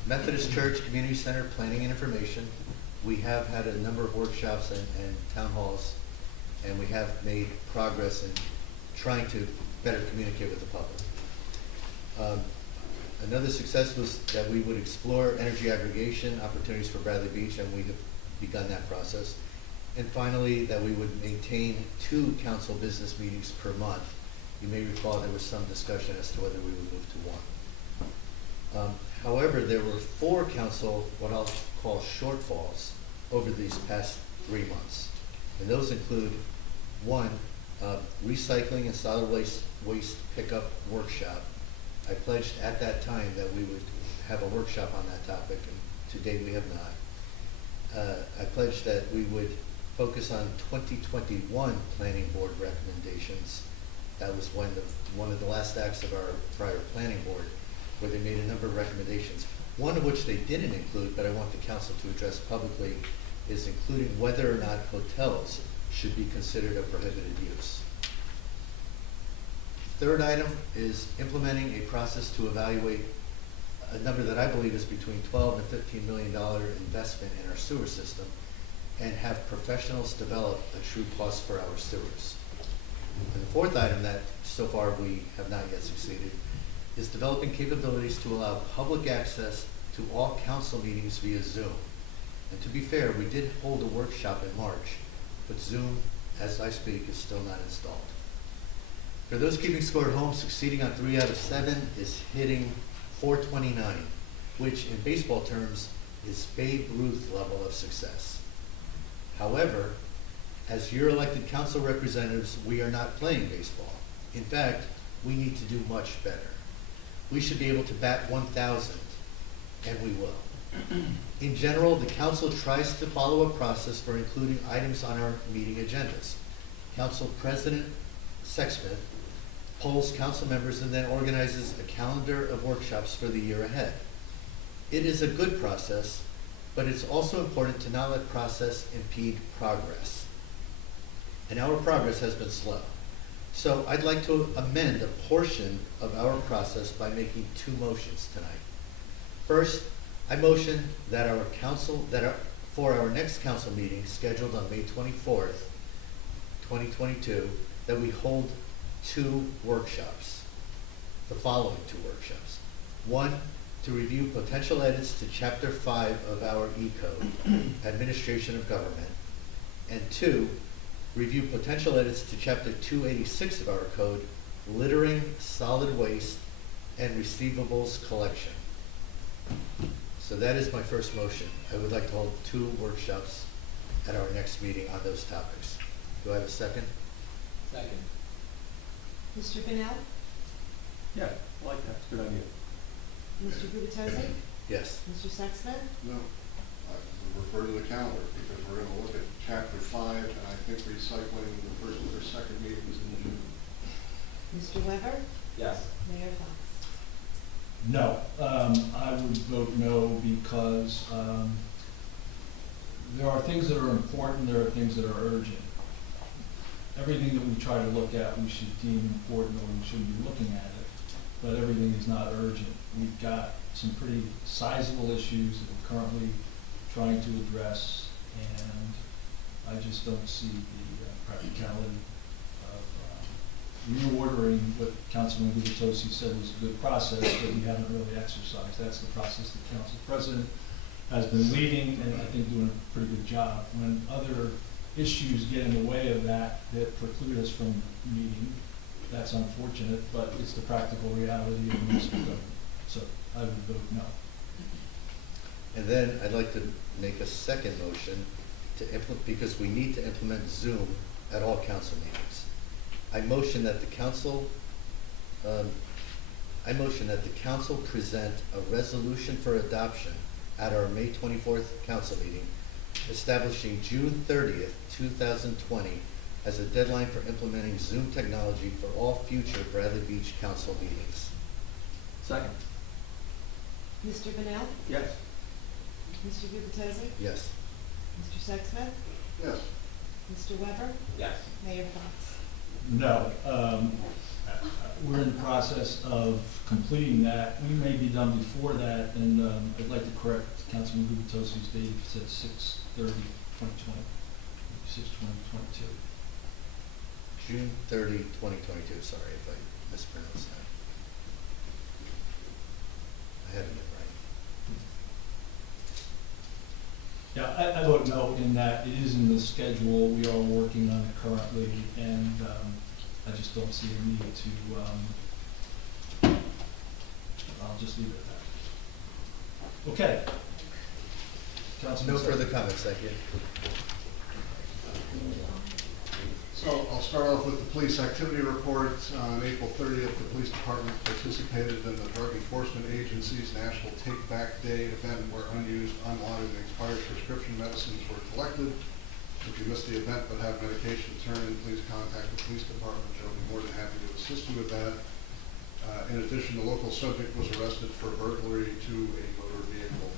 Methodist Church Community Center Planning and Information. We have had a number of workshops and town halls, and we have made progress in trying to better communicate with the public. Another success was that we would explore energy aggregation opportunities for Bradley Beach, and we have begun that process. And finally, that we would maintain 2 council business meetings per month. You may recall there was some discussion as to whether we would move to 1. However, there were 4 council, what I'll call shortfalls, over these past 3 months. And those include 1, recycling and solid waste pickup workshop. I pledged at that time that we would have a workshop on that topic, and to date we have not. I pledged that we would focus on 2021 planning board recommendations. That was one of the last acts of our prior planning board, where they made a number of recommendations. One of which they didn't include, but I want the council to address publicly, is including whether or not hotels should be considered a prohibited use. Third item is implementing a process to evaluate a number that I believe is between $12 and $15 million investment in our sewer system, and have professionals develop a true cost for our sewers. And the fourth item that so far we have not yet succeeded is developing capabilities to allow public access to all council meetings via Zoom. And to be fair, we did hold a workshop in March, but Zoom, as I speak, is still not installed. For those keeping score at home, succeeding on 3 out of 7 is hitting 429, which in baseball terms is Babe Ruth level of success. However, as your elected council representatives, we are not playing baseball. In fact, we need to do much better. We should be able to bat 1,000, and we will. In general, the council tries to follow a process for including items on our meeting agendas. Council President Sexsmith polls council members and then organizes a calendar of workshops for the year ahead. It is a good process, but it's also important to not let process impede progress. And our progress has been slow. So I'd like to amend a portion of our process by making 2 motions tonight. First, I motion that for our next council meeting scheduled on May 24th, 2022, that we hold 2 workshops, the following 2 workshops. 1, to review potential edits to Chapter 5 of our E-Code, Administration of Government, and 2, review potential edits to Chapter 286 of our code, Littering, Solid Waste, and Receivables Collection. So that is my first motion. I would like to hold 2 workshops at our next meeting on those topics. Do I have a second? Second. Mr. Bennell? Yeah, I like that. It's a good idea. Mr. Gubatose? Yes. Mr. Sexsmith? No. I would refer to the calendar, because we're gonna look at chapter 5, and I think recycling the first or second meeting is in June. Mr. Weber? Yes. Mayor Fox? No, I would vote no because there are things that are important, there are things that are urgent. Everything that we try to look at, we should deem important, or we shouldn't be looking at it, but everything is not urgent. We've got some pretty sizable issues that we're currently trying to address, and I just don't see the practicality of reordering what Councilman Gubitosi said was a good process that we haven't really exercised. That's the process the Council President has been leading, and I think doing a pretty good job. When other issues get in the way of that preclude us from meeting, that's unfortunate, but it's the practical reality of municipal government. So I would vote no. And then I'd like to make a second motion to implement, because we need to implement Zoom at all council meetings. I motion that the council present a resolution for adoption at our May 24th council meeting, establishing June 30th, 2020 as a deadline for implementing Zoom technology for all future Bradley Beach council meetings. Second. Mr. Bennell? Yes. Mr. Gubitosi? Yes. Mr. Sexsmith? Yes. Mr. Weber? Yes. Mayor Fox? No. We're in the process of completing that. We may be done before that, and I'd like to correct Councilman Gubitosi's date. It said 6/30/2020, 6/20/22. June 30, 2022, sorry if I mispronounced that. I had it right. Yeah, I vote no in that it is in the schedule. We are working on it currently, and I just don't see a need to, I'll just leave it at that. Okay. Councilman No Sexton. further comments, thank you. So I'll start off with the police activity report. On April 30th, the police department participated in the Drug Enforcement Agency's National Take Back Day event, where unused, unwanted, and expired prescription medicines were collected. If you missed the event but have medication to turn in, please contact the police department. They'll be more than happy to assist you with that. In addition, the local subject was arrested for burglary to a motor vehicle.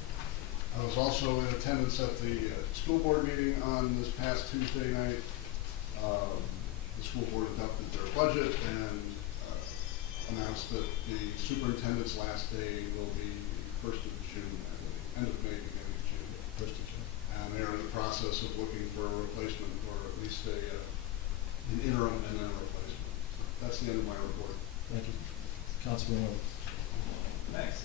I was also in attendance at the school board meeting on this past Tuesday night. The school board adopted their budget and announced that the superintendent's last day will be the 1st of June, I believe, end of May, beginning of June. 1st of June. And they're in the process of looking for a replacement, or at least an interim and then a replacement. So that's the end of my report. Thank you. Councilman Wood. Thanks.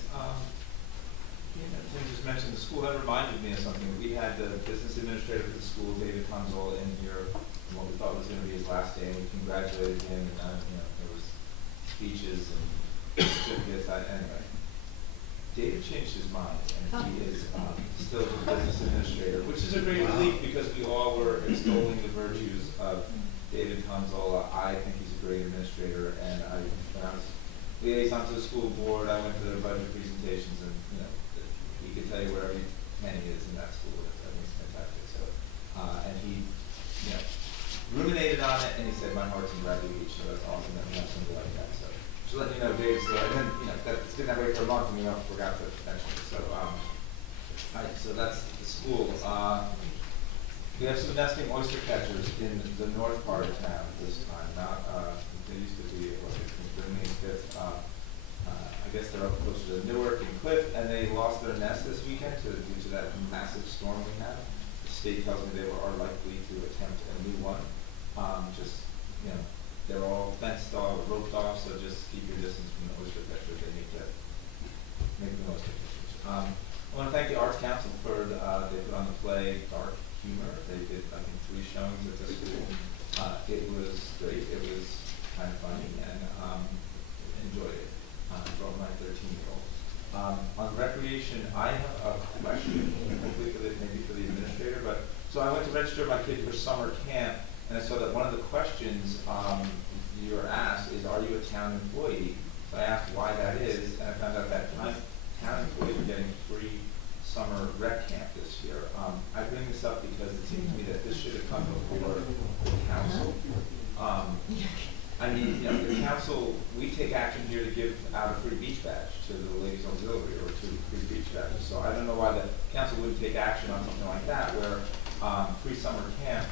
Tim just mentioned the school. That reminded me of something. We had the business administrator of the school, David Conzola, in here on what we thought was going to be his last day, and we congratulated him. And there was speeches and certificates. Anyway, David changed his mind, and he is still the business administrator, which is a great relief because we all were extolling the virtues of David Conzola. I think he's a great administrator, and when I was liaison to the school board, I went to their budget presentations, and he could tell you where every penny is in that school. I think it's fantastic. So, and he, ruminated on it, and he said, "My heart's in Bradley Beach," so that's awesome that we have somebody like that. So, just letting you know, Dave. So, and then that's been that way for a month, and we forgot to mention it. So, so that's the school. We have some nesting oyster catchers in the north part of town this time. Not they used to be Brittany and Cliff. I guess they're up closer to Newark and Cliff, and they lost their nest this weekend due to that massive storm we had. The state tells me they are likely to attempt a new one. They're all fenced off, roped off, so just keep your distance from the oyster catchers. They need to make the oyster catchers. I want to thank the Arts Council for they put on the play Dark Humor. They did, I think, 3 showings at the school. It was great. It was kind of funny, and enjoyed it. Brought my 13-year-old. On recreation, I have a question, hopefully maybe for the administrator. But so I went to register my kid for summer camp, and I saw that one of the questions you were asked is, "Are you a town employee?" So I asked why that is, and I found out that town employees are getting free summer rec camp this year. I bring this up because it seems to me that this should have come before the council. I mean, the council, we take action here to give out a free beach badge to the ladies auxiliary, or 2 free beach badges. So I don't know why the council wouldn't take action on something like that, where free summer camp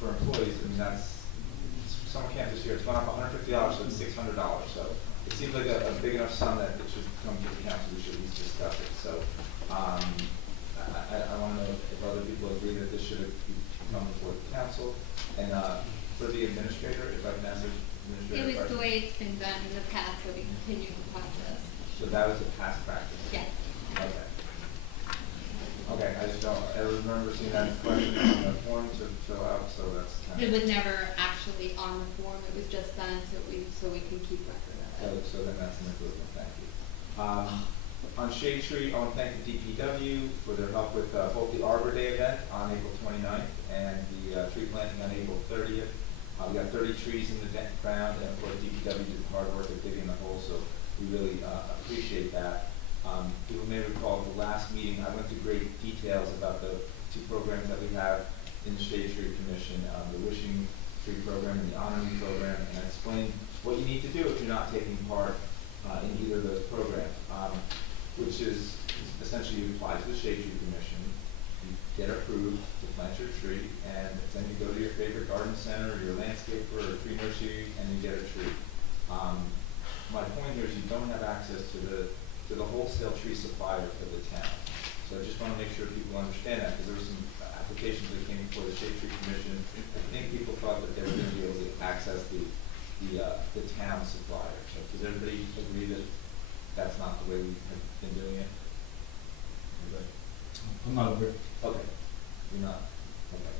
for employees. I mean, that's summer camp this year. It's gone up $150, so it's $600. So it seems like a big enough sum that it should come to the council. We should at least discuss it. So I want to know if other people agree that this should have come before the council. And for the administrator, if I can ask the administrator. It was the way it's been done in the past, so we continue the process. So that was a past practice? Yes. Okay. Okay, I just don't, I remember seeing that question in the form to fill out, so that's kind of. It was never actually on the form, it was just done so we can keep record of it. So then that's an improvement, thank you. On Shade Tree, I want to thank the DPW for their help with both the Arbor Day event on April 29th and the tree planting on April 30th. We got 30 trees in the ground, and of course DPW did the hard work of digging the hole, so we really appreciate that. People may recall the last meeting, I went through great details about the 2 programs that we have in the Shade Tree Commission, the Wishing Tree Program and the Honor Me Program, and I explained what you need to do if you're not taking part in either of those programs, which is essentially you apply to the Shade Tree Commission, you get approved to plant your tree, and then you go to your favorite garden center, or your landscaper, or tree nursery, and you get a tree. My point here is you don't have access to the wholesale tree supplier for the town. So I just want to make sure people understand that, because there were some applications that came before the Shade Tree Commission. I think people thought that they were going to be able to access the town supplier. So does everybody agree that that's not the way we have been doing it? Everybody? I'm not aware. Okay. You're not? Okay.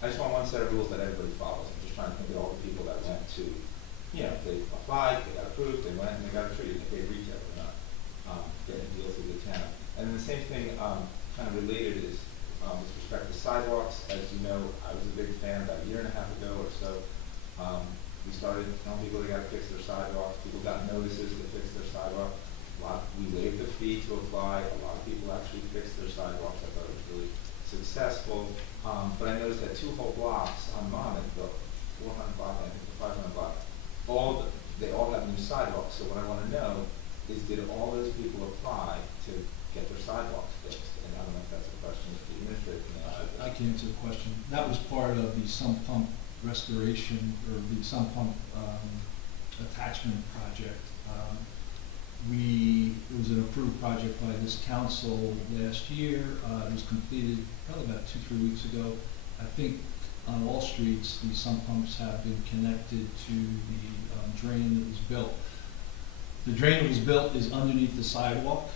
I just want one set of rules that everybody follows. I'm just trying to think of all the people that went to, they applied, they got approved, they went and they got a tree, and they paid retail. They're not getting deals with the town. And then the same thing, kind of related, is with respect to sidewalks. As you know, I was a big fan about a year and a half ago or so. We started telling people they got to fix their sidewalks. People got notices to fix their sidewalk. We waived the fee to apply. A lot of people actually fixed their sidewalks. I thought it was really successful. But I noticed that 2 whole blocks on Monmouth, the 400 block and I think the 500 block, they all have new sidewalks. So what I want to know is, did all those people apply to get their sidewalks fixed? And I don't know if that's a question that the administrator can answer. I can answer the question. That was part of the sump pump restoration, or the sump pump attachment project. It was an approved project by this council last year. It was completed probably about 2-3 weeks ago. I think on all streets, the sump pumps have been connected to the drain that was built. The drain that was built is underneath the sidewalk,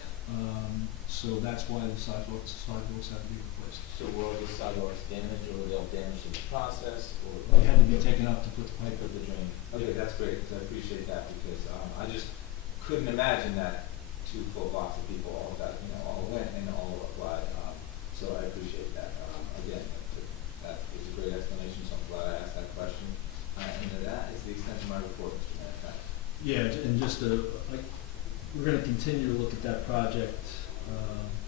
so that's why the sidewalks have to be replaced. So were the sidewalks damaged, or were they all damaged in the process, or? They had to be taken up to put the pipe of the drain. Okay, that's great, because I appreciate that, because I just couldn't imagine that 2 full blocks of people all went and all applied. So I appreciate that. Again, that is a great explanation, so I'm glad I asked that question. And that is the extent of my report, Mr. Mayor. Thanks. Yeah, and just we're going to continue to look at that project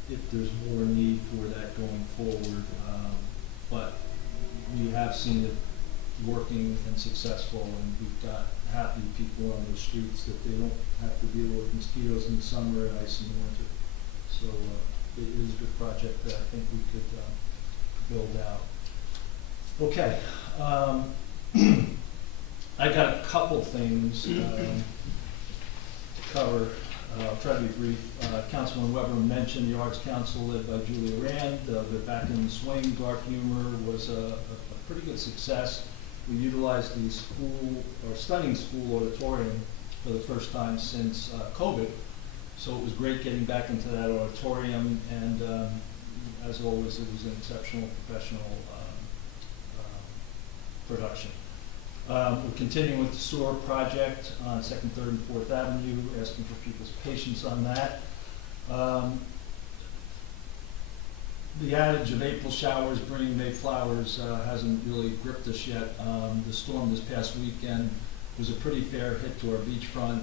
if there's more need for that going forward. But we have seen it working and successful, and we've got happy people on those streets that they don't have to deal with mosquitoes in the summer and ice in the winter. So it is a good project that I think we could build out. Okay. I got a couple things to cover. I'll try to be brief. Councilman Weber mentioned the Arts Council led by Julia Rand. They're back in the swing. Dark Humor was a pretty good success. We utilized the stunning school auditorium for the first time since COVID. So it was great getting back into that auditorium, and as always, it was an exceptional professional production. We're continuing with the sewer project on 2nd, 3rd, and 4th Avenue, asking for people's patience on that. The adage of April showers bringing May flowers hasn't really gripped us yet. The storm this past weekend was a pretty fair hit to our beachfront,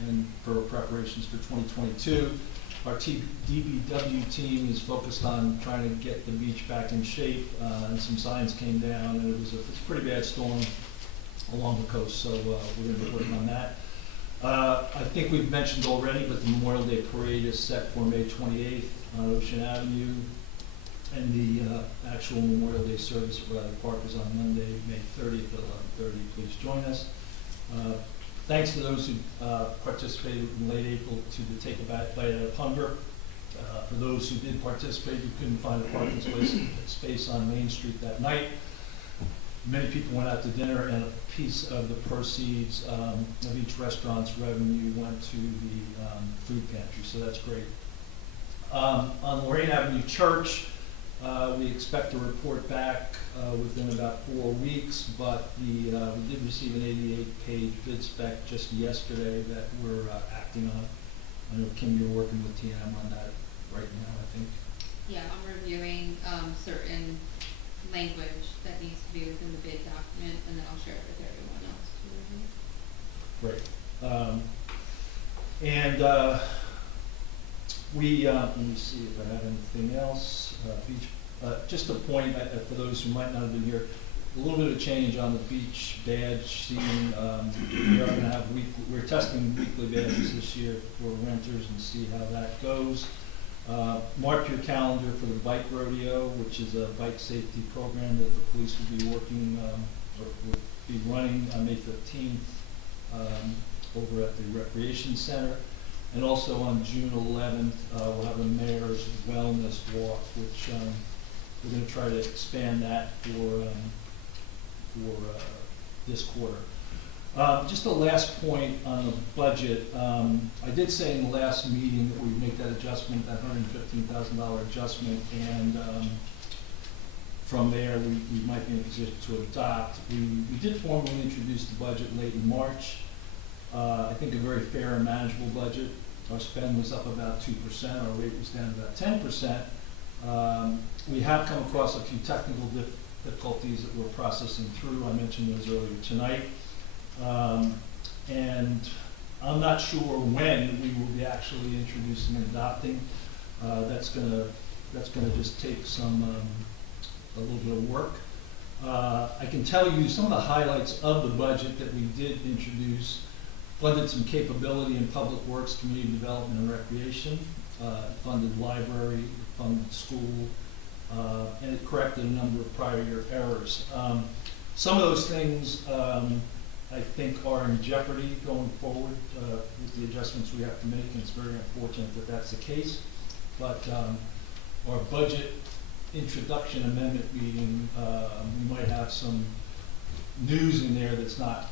and for preparations for 2022. our DPW team is focused on trying to get the beach back in shape, and some signs came down, and it's a pretty bad storm along the coast, so we're gonna be working on that. I think we've mentioned already, but the Memorial Day Parade is set for May 28th on Ocean Avenue, and the actual Memorial Day service at Bradley Park is on Monday, May 30th at 11:30. Please join us. Thanks to those who participated in late April to the Take a Bite Out of Hunger. For those who did participate, who couldn't find a parking space on Main Street that night, many people went out to dinner, and a piece of the proceeds of each restaurant's revenue went to the food pantry, so that's great. On Lorraine Avenue Church, we expect to report back within about 4 weeks, but we did receive an 88-page bid spec just yesterday that we're acting on. I know, Kim, you're working with TM on that right now, I think. Yeah, I'm reviewing certain language that needs to be within the bid document, and then I'll share it with everyone else to review. Great. Let me see if I have anything else. Beach, just a point for those who might not have been here, a little bit of change on the beach badge scene. We are going to have we're testing weekly badges this year for renters and see how that goes. Mark your calendar for the bike rodeo, which is a bike safety program that the police will be working or will be running on May 15th over at the Recreation Center. And also on June 11th, we'll have a mayor's wellness walk, which we're going to try to expand that for this quarter. Just the last point on the budget. I did say in the last meeting that we'd make that adjustment, that $115,000 adjustment, and from there we might be in a position to adopt. We did formally introduce the budget late in March. I think a very fair and manageable budget. Our spend was up about 2%, our rate was down about 10%. We have come across a few technical difficulties that we're processing through. I mentioned those earlier tonight. And I'm not sure when we will be actually introducing and adopting. That's gonna just take a little bit of work. I can tell you some of the highlights of the budget that we did introduce. Funded some capability in public works, community development, and recreation. Funded library, funded school, and it corrected a number of prior year errors. Some of those things I think are in jeopardy going forward with the adjustments we have to make, and it's very unfortunate that that's the case. But our budget introduction amendment meeting, we might have some news in there that's not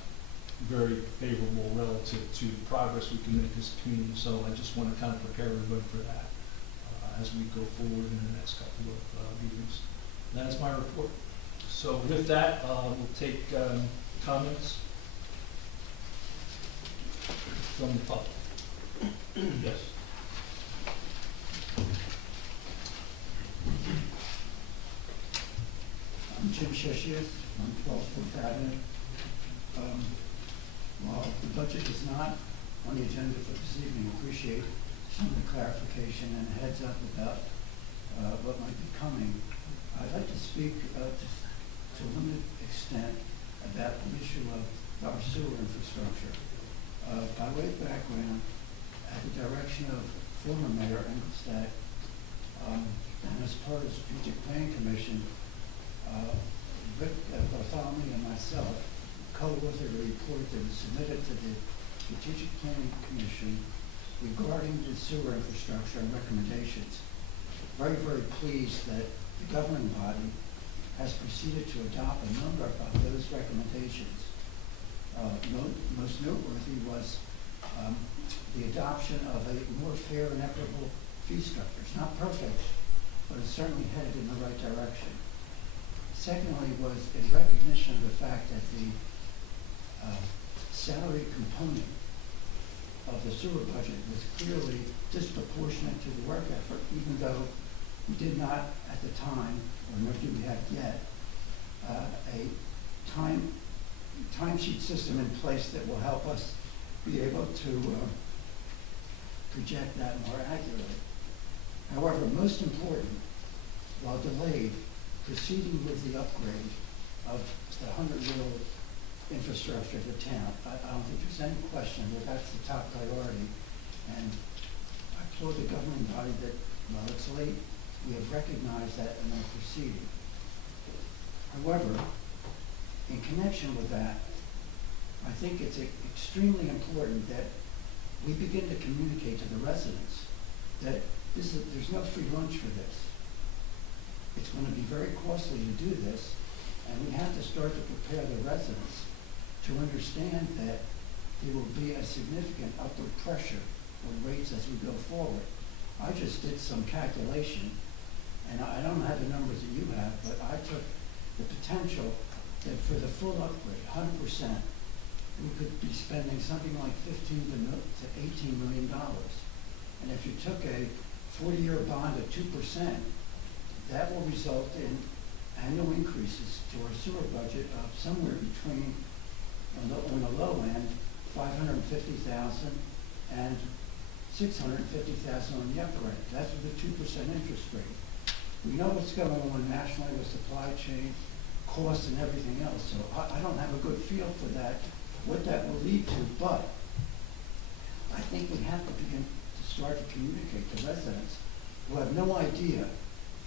very favorable relative to the progress we can make as a community. So I just want to kind of prepare everybody for that as we go forward in the next couple of meetings. That is my report. So with that, we'll take comments from the public. Yes. I'm Jim Shishir on 12th Fifth Avenue. While the budget is not on the agenda for this evening, appreciate some of the clarification and heads up about what might be coming. I'd like to speak to a limited extent about the issue of our sewer infrastructure. By way of background, at the direction of former Mayor Engelstad, and as part of the Strategic Planning Commission, Rick Bartholomew and myself co-authored a report that was submitted to the Strategic Planning Commission regarding the sewer infrastructure and recommendations. Very, very pleased that the governing body has proceeded to adopt a number of those recommendations. Most noteworthy was the adoption of a more fair and equitable fee structure. It's not perfect, but it's certainly headed in the right direction. Secondly was in recognition of the fact that the salary component of the sewer budget was clearly disproportionate to the work effort, even though we did not at the time, or nor do we have yet, a timesheet system in place that will help us be able to project that more accurately. However, most important, while delayed, proceeding with the upgrade of the 100-year-old infrastructure of the town. I don't think there's any question that that's the top priority. And I applaud the governing body that, while it's late, we have recognized that and are proceeding. However, in connection with that, I think it's extremely important that we begin to communicate to the residents that there's no free lunch for this. It's going to be very costly to do this, and we have to start to prepare the residents to understand that there will be a significant upward pressure on rates as we go forward. I just did some calculation, and I don't have the numbers that you have, but I took the potential that for the full upgrade, 100%, we could be spending something like $15 to $18 million. And if you took a 40-year bond at 2%, that will result in annual increases to our sewer budget of somewhere between, on the low end, $550,000 and $650,000 on the upper end. That's with a 2% interest rate. We know what's going on nationally with supply chain, costs, and everything else. So I don't have a good feel for that, what that will lead to. But I think we have to begin to start to communicate to residents who have no idea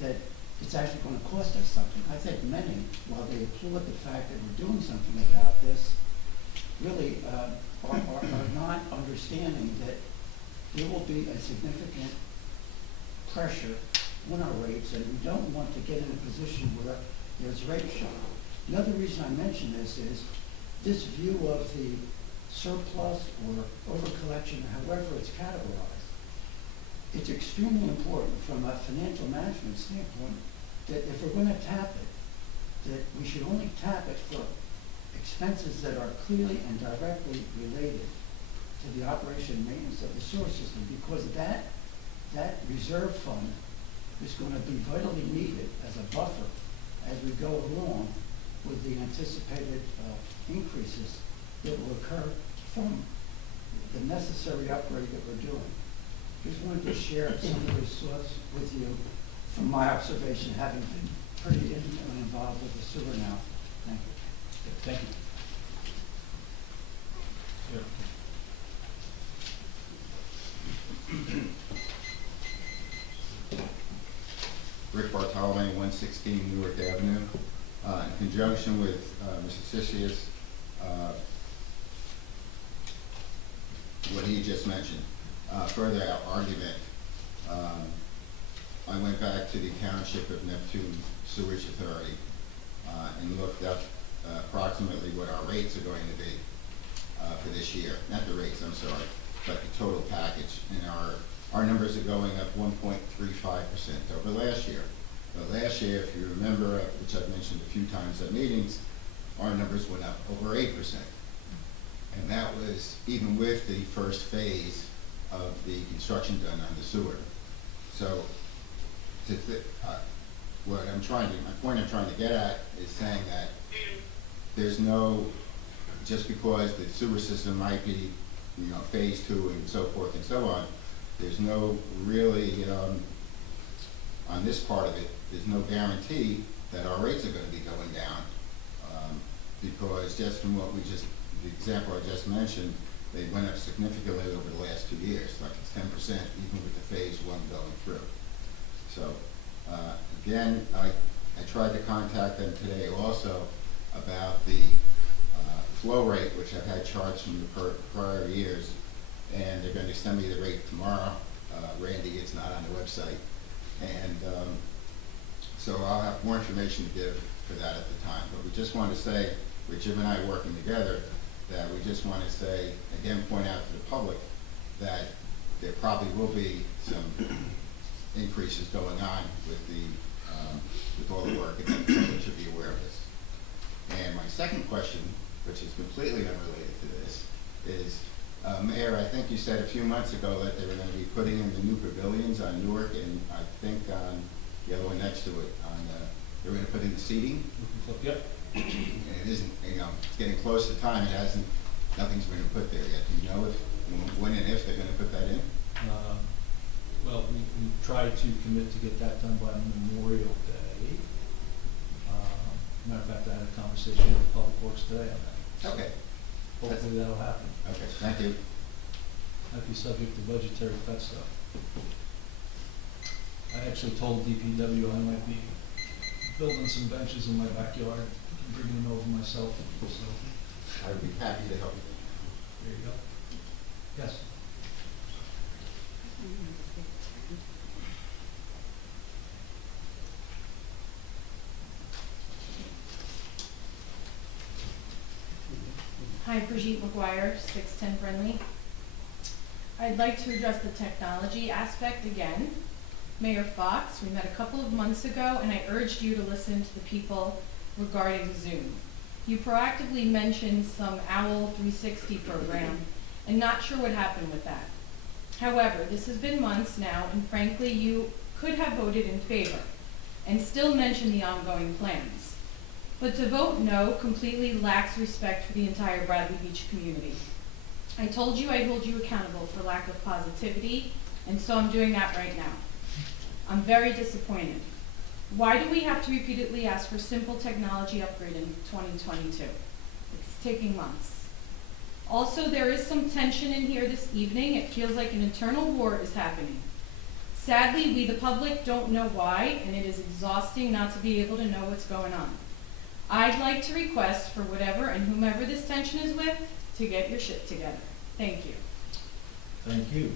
that it's actually going to cost us something. I think many, while they applaud the fact that we're doing something about this, really are not understanding that there will be a significant pressure on our rates, and we don't want to get in a position where there's rate shock. Another reason I mention this is this view of the surplus or overcollection, however it's categorized. It's extremely important from a financial management standpoint that if we're going to tap it, that we should only tap it for expenses that are clearly and directly related to the operation and maintenance of the sewer system, because that reserve fund is going to be vitally needed as a buffer as we go along with the anticipated increases that will occur from the necessary upgrade that we're doing. Just wanted to share some of those thoughts with you from my observation, having been pretty intimately involved with the sewer now. Thank you. Thank you. Rick Bartolome, 116 Newark Avenue. In conjunction with Mr. Sisius, what he just mentioned, further our argument, I went back to the Township of Neptune Sewage Authority and looked up approximately what our rates are going to be for this year. Not the rates, I'm sorry, but the total package. And our numbers are going up 1.35% over last year. But last year, if you remember, which I've mentioned a few times at meetings, our numbers went up over 8%. And that was even with the first phase of the construction done on the sewer. So my point I'm trying to get at is saying that there's no, just because the sewer system might be, phase 2 and so forth and so on, there's no really, on this part of it, there's no guarantee that our rates are going to be going down, because just from what the example I just mentioned, they went up significantly over the last 2 years, like it's 10% even with the phase 1 going through. So again, I tried to contact them today also about the flow rate, which I've had charged from the prior years, and they're going to send me the rate tomorrow. Randy is not on the website, and so I'll have more information to give for that at the time. But we just want to say, with Jim and I working together, that we just want to say, again, point out to the public that there probably will be some increases going on with all the work, and that the public should be aware of this. And my second question, which is completely unrelated to this, is, Mayor, I think you said a few months ago that they were going to be putting in the new pavilions on Newark, and I think on the other one next to it, they were going to put in the seating. Yep. And it isn't, it's getting close to time. Nothing's been put there yet. Do you know when and if they're going to put that in? well, we tried to commit to get that done by Memorial Day. Matter of fact, I had a conversation with Public Works today on that. So Okay. hopefully that'll happen. Okay, thank you. Might be subject to budgetary cut stuff. I actually told DPW I might be building some benches in my backyard, bringing them over myself, so I would be happy to help you. there you go. Yes? Hi, Brigitte McGuire, 610 Friendly. I'd like to address the technology aspect again. Mayor Fox, we met a couple of months ago and I urged you to listen to the people regarding Zoom. You proactively mentioned some OWL 360 program and not sure what happened with that. However, this has been months now and frankly you could have voted in favor and still mention the ongoing plans. But to vote no completely lacks respect for the entire Bradley Beach community. I told you I'd hold you accountable for lack of positivity, and so I'm doing that right now. I'm very disappointed. Why do we have to repeatedly ask for simple technology upgrade in 2022? It's taking months. Also, there is some tension in here this evening. It feels like an internal war is happening. Sadly, we the public don't know why, and it is exhausting not to be able to know what's going on. I'd like to request for whatever and whomever this tension is with to get your shit together. Thank you. Thank you.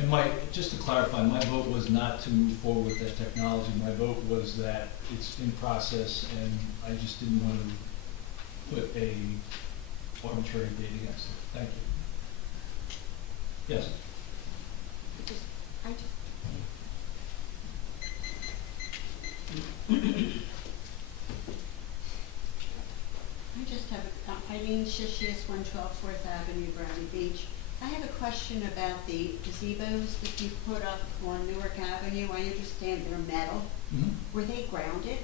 And just to clarify, my vote was not to move forward with that technology. My vote was that it's in process and I just didn't want to put a arbitrary date against it. Thank you. Yes? I just have Eileen Shishius, 112 4th Avenue, Bradley Beach. I have a question about the gazebos that you put up on Newark Avenue. I understand they're metal. Mm-hmm. Were they grounded?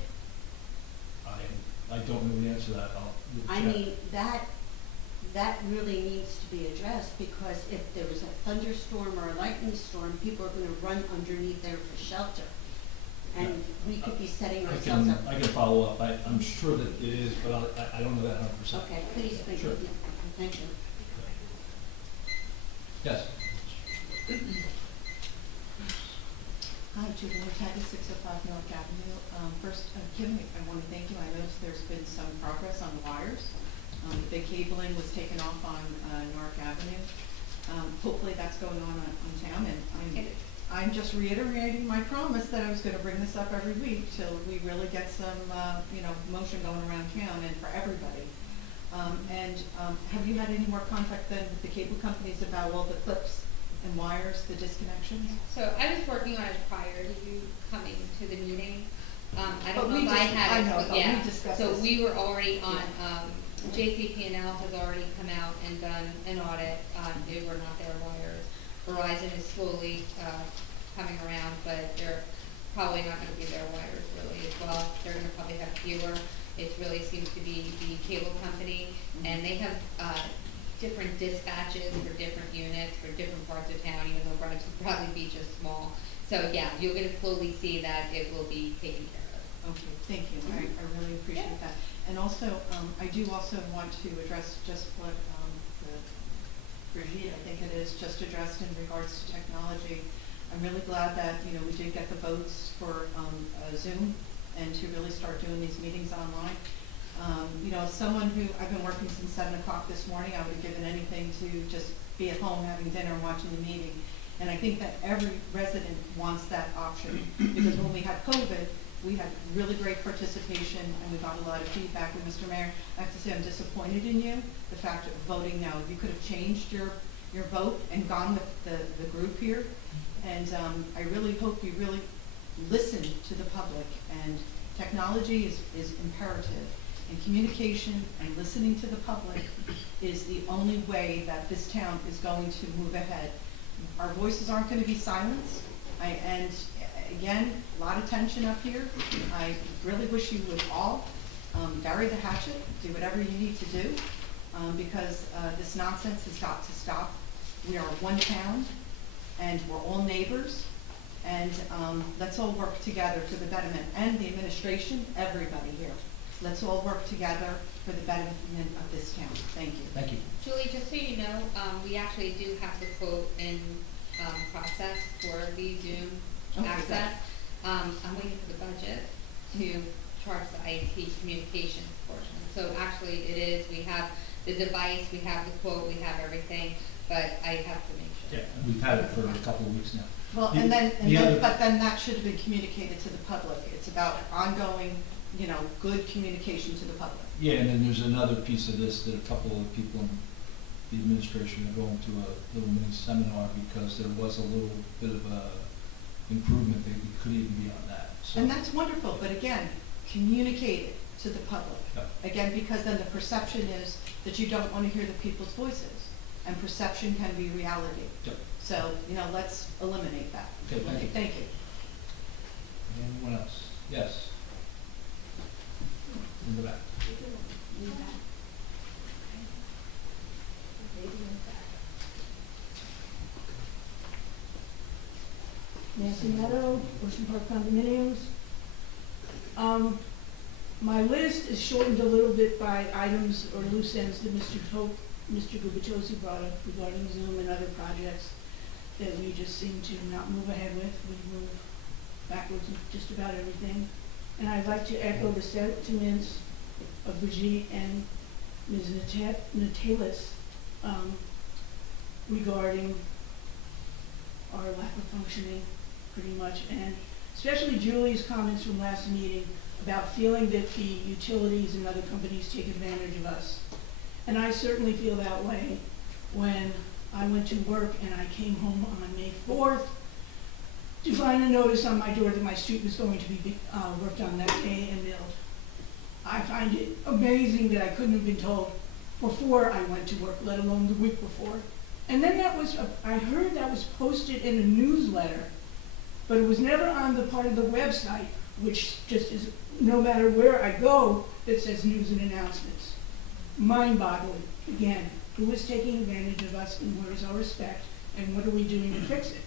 I don't know the answer to that. I'll I check. mean, that really needs to be addressed because if there was a thunderstorm or a lightning storm, people are going to run underneath there for shelter. And we could be setting ourselves up. I can follow up. I'm sure that it is, but I don't know that 100%. Okay, please, thank Sure. you. Thank you. Yes. Hi, Julie Taggart, 605 Newark Avenue. First, Kim, I want to thank you. I noticed there's been some progress on the wires. The big cabling was taken off on Newark Avenue. Hopefully that's going on town, and I'm just reiterating my promise that I was going to bring this up every week till we really get some, motion going around town and for everybody. Have you had any more contact then with the cable companies about all the clips and wires, the disconnections? So I was working on it prior to you coming to the meeting. I But don't know we if I just- had I it, know, but but yeah. we discussed So this. we were already on, JCP&L has already come out and done an audit. They were not their wires. Verizon is slowly, coming around, but they're probably not gonna be their wires really as well. They're gonna probably have fewer. It really seems to be the cable company, and they have, different dispatches for different units for different parts of town, even though Bradley Beach is small. So yeah, you're gonna slowly see that it will be taken care of. Okay, thank you. I really appreciate that. And also, I do also want to address just what Brigitte, I think it is, just addressed in regards to technology. I'm really glad that, we did get the votes for Zoom and to really start doing these meetings online. As someone who, I've been working since 7 o'clock this morning, I would have given anything to just be at home having dinner and watching the meeting. And I think that every resident wants that option, because when we had COVID, we had really great participation and we got a lot of feedback. And Mr. Mayor, I have to say I'm disappointed in you, the fact of voting no. You could have changed your vote and gone with the group here. And I really hope you really listen to the public. And technology is imperative. And communication and listening to the public is the only way that this town is going to move ahead. Our voices aren't going to be silenced. And again, a lot of tension up here. I really wish you would all bury the hatchet, do whatever you need to do, because this nonsense has got to stop. We are one town, and we're all neighbors. And let's all work together for the betterment, and the administration, everybody here. Let's all work together for the betterment of this town. Thank you. Thank you. Julie, just so you know, we actually do have the quote in process for the Zoom Okay, access. I'm waiting for the budget to charge the IT communications portion. So actually it is, we have the device, we have the quote, we have everything, but I have to make sure. Yeah, and we've had it for a couple of weeks now. Well, The- the other- but then that should have been communicated to the public. It's about ongoing, good communication to the public. Yeah, and then there's another piece of this that a couple of people in the administration are going to a little mini seminar because there was a little bit of a improvement that we could even be on that, so. And that's wonderful, but again, communicate it to the public. Yep. Again, because then the perception is that you don't want to hear the people's voices, and perception can be reality. Yep. So, let's eliminate that. Okay, thank you. Thank you. Anyone else? Yes. In the back. Nancy Meadow, Ocean Park condominiums. My list is shortened a little bit by items or loose ends that Mr. Gubitosi brought up regarding Zoom and other projects that we just seem to not move ahead with. We move backwards in just about everything. And I'd like to echo the sentiments of Brigitte and Ms. Natalis regarding our lack of functioning, pretty much, and especially Julie's comments from last meeting about feeling that the utilities and other companies take advantage of us. And I certainly feel that way when I went to work and I came home on May 4th to find a notice on my door that my street was going to be worked on that day and milled. I find it amazing that I couldn't have been told before I went to work, let alone the week before. And then I heard that was posted in a newsletter, but it was never on the part of the website, which just is, no matter where I go, that says news and announcements. Mind-boggling. Again, who is taking advantage of us and where is our respect, and what are we doing to fix it?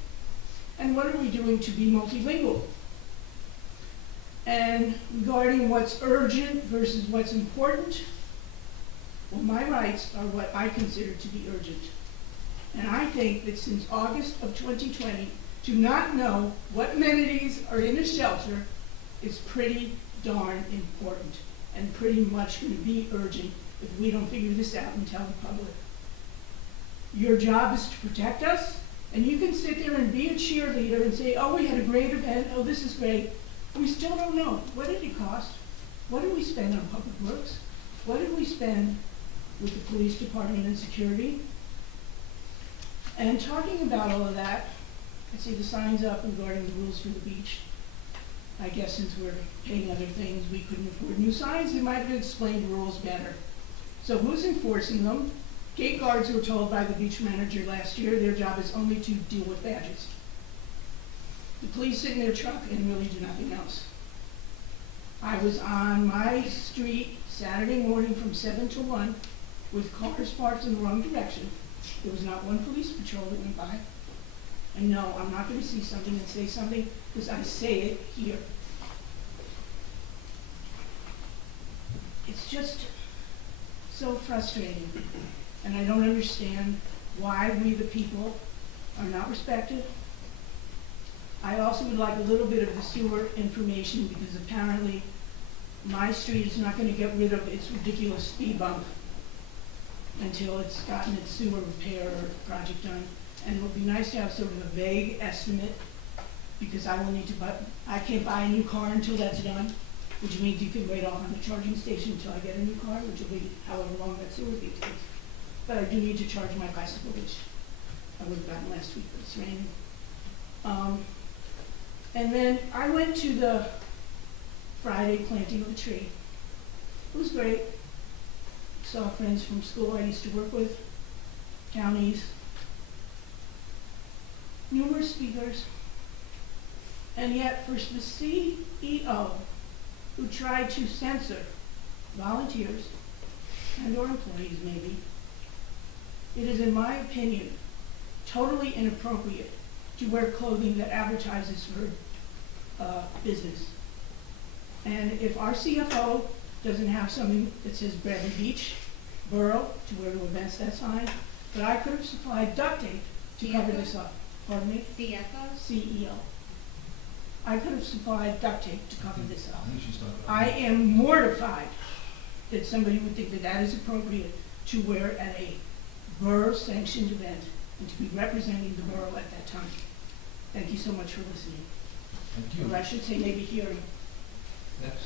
And what are we doing to be multilingual? And regarding what's urgent versus what's important, well, my rights are what I consider to be urgent. And I think that since August of 2020, to not know what amenities are in a shelter is pretty darn important and pretty much going to be urgent if we don't figure this out and tell the public. Your job is to protect us, and you can sit there and be a cheerleader and say, oh, we had a great event, oh, this is great. We still don't know. What did it cost? What did we spend on public works? What did we spend with the police department and security? And talking about all of that, I see the signs up regarding the rules for the beach. I guess since we're paying other things, we couldn't afford new signs. They might have explained the rules better. So who's enforcing them? Gate guards were told by the beach manager last year their job is only to deal with badges. The police sit in their truck and really do nothing else. I was on my street Saturday morning from 7 to 1 with cars parked in the wrong direction. There was not one police patrol that went by. And no, I'm not going to see something and say something because I say it here. It's just so frustrating. And I don't understand why we the people are not respected. I also would like a little bit of the sewer information because apparently my street is not going to get rid of its ridiculous speed bump until it's gotten its sewer repair or project done. And it would be nice to have sort of a vague estimate because I will need to I can't buy a new car until that's done, which means you can wait off on the charging station until I get a new car, which will be however long that sewer fee takes. But I do need to charge my bicycle, which I would have gotten last week, but it's raining. And then I went to the Friday planting of a tree. It was great. Saw friends from school I used to work with, counties, numerous speakers. And yet for the CEO who tried to censor volunteers and or employees maybe, it is in my opinion totally inappropriate to wear clothing that advertises for business. And if our CFO doesn't have something that says Bradley Beach, Borough, to wear to events, that's fine. But I could have supplied duct tape to cover this up. Pardon me? CFO? CEO. I could have supplied duct tape to cover this up. I think she's talking about. I am mortified that somebody would think that that is appropriate to wear at a borough-sanctioned event and to be representing the borough at that time. Thank you so much for listening. Thank you. Or I should say maybe hearing. Next.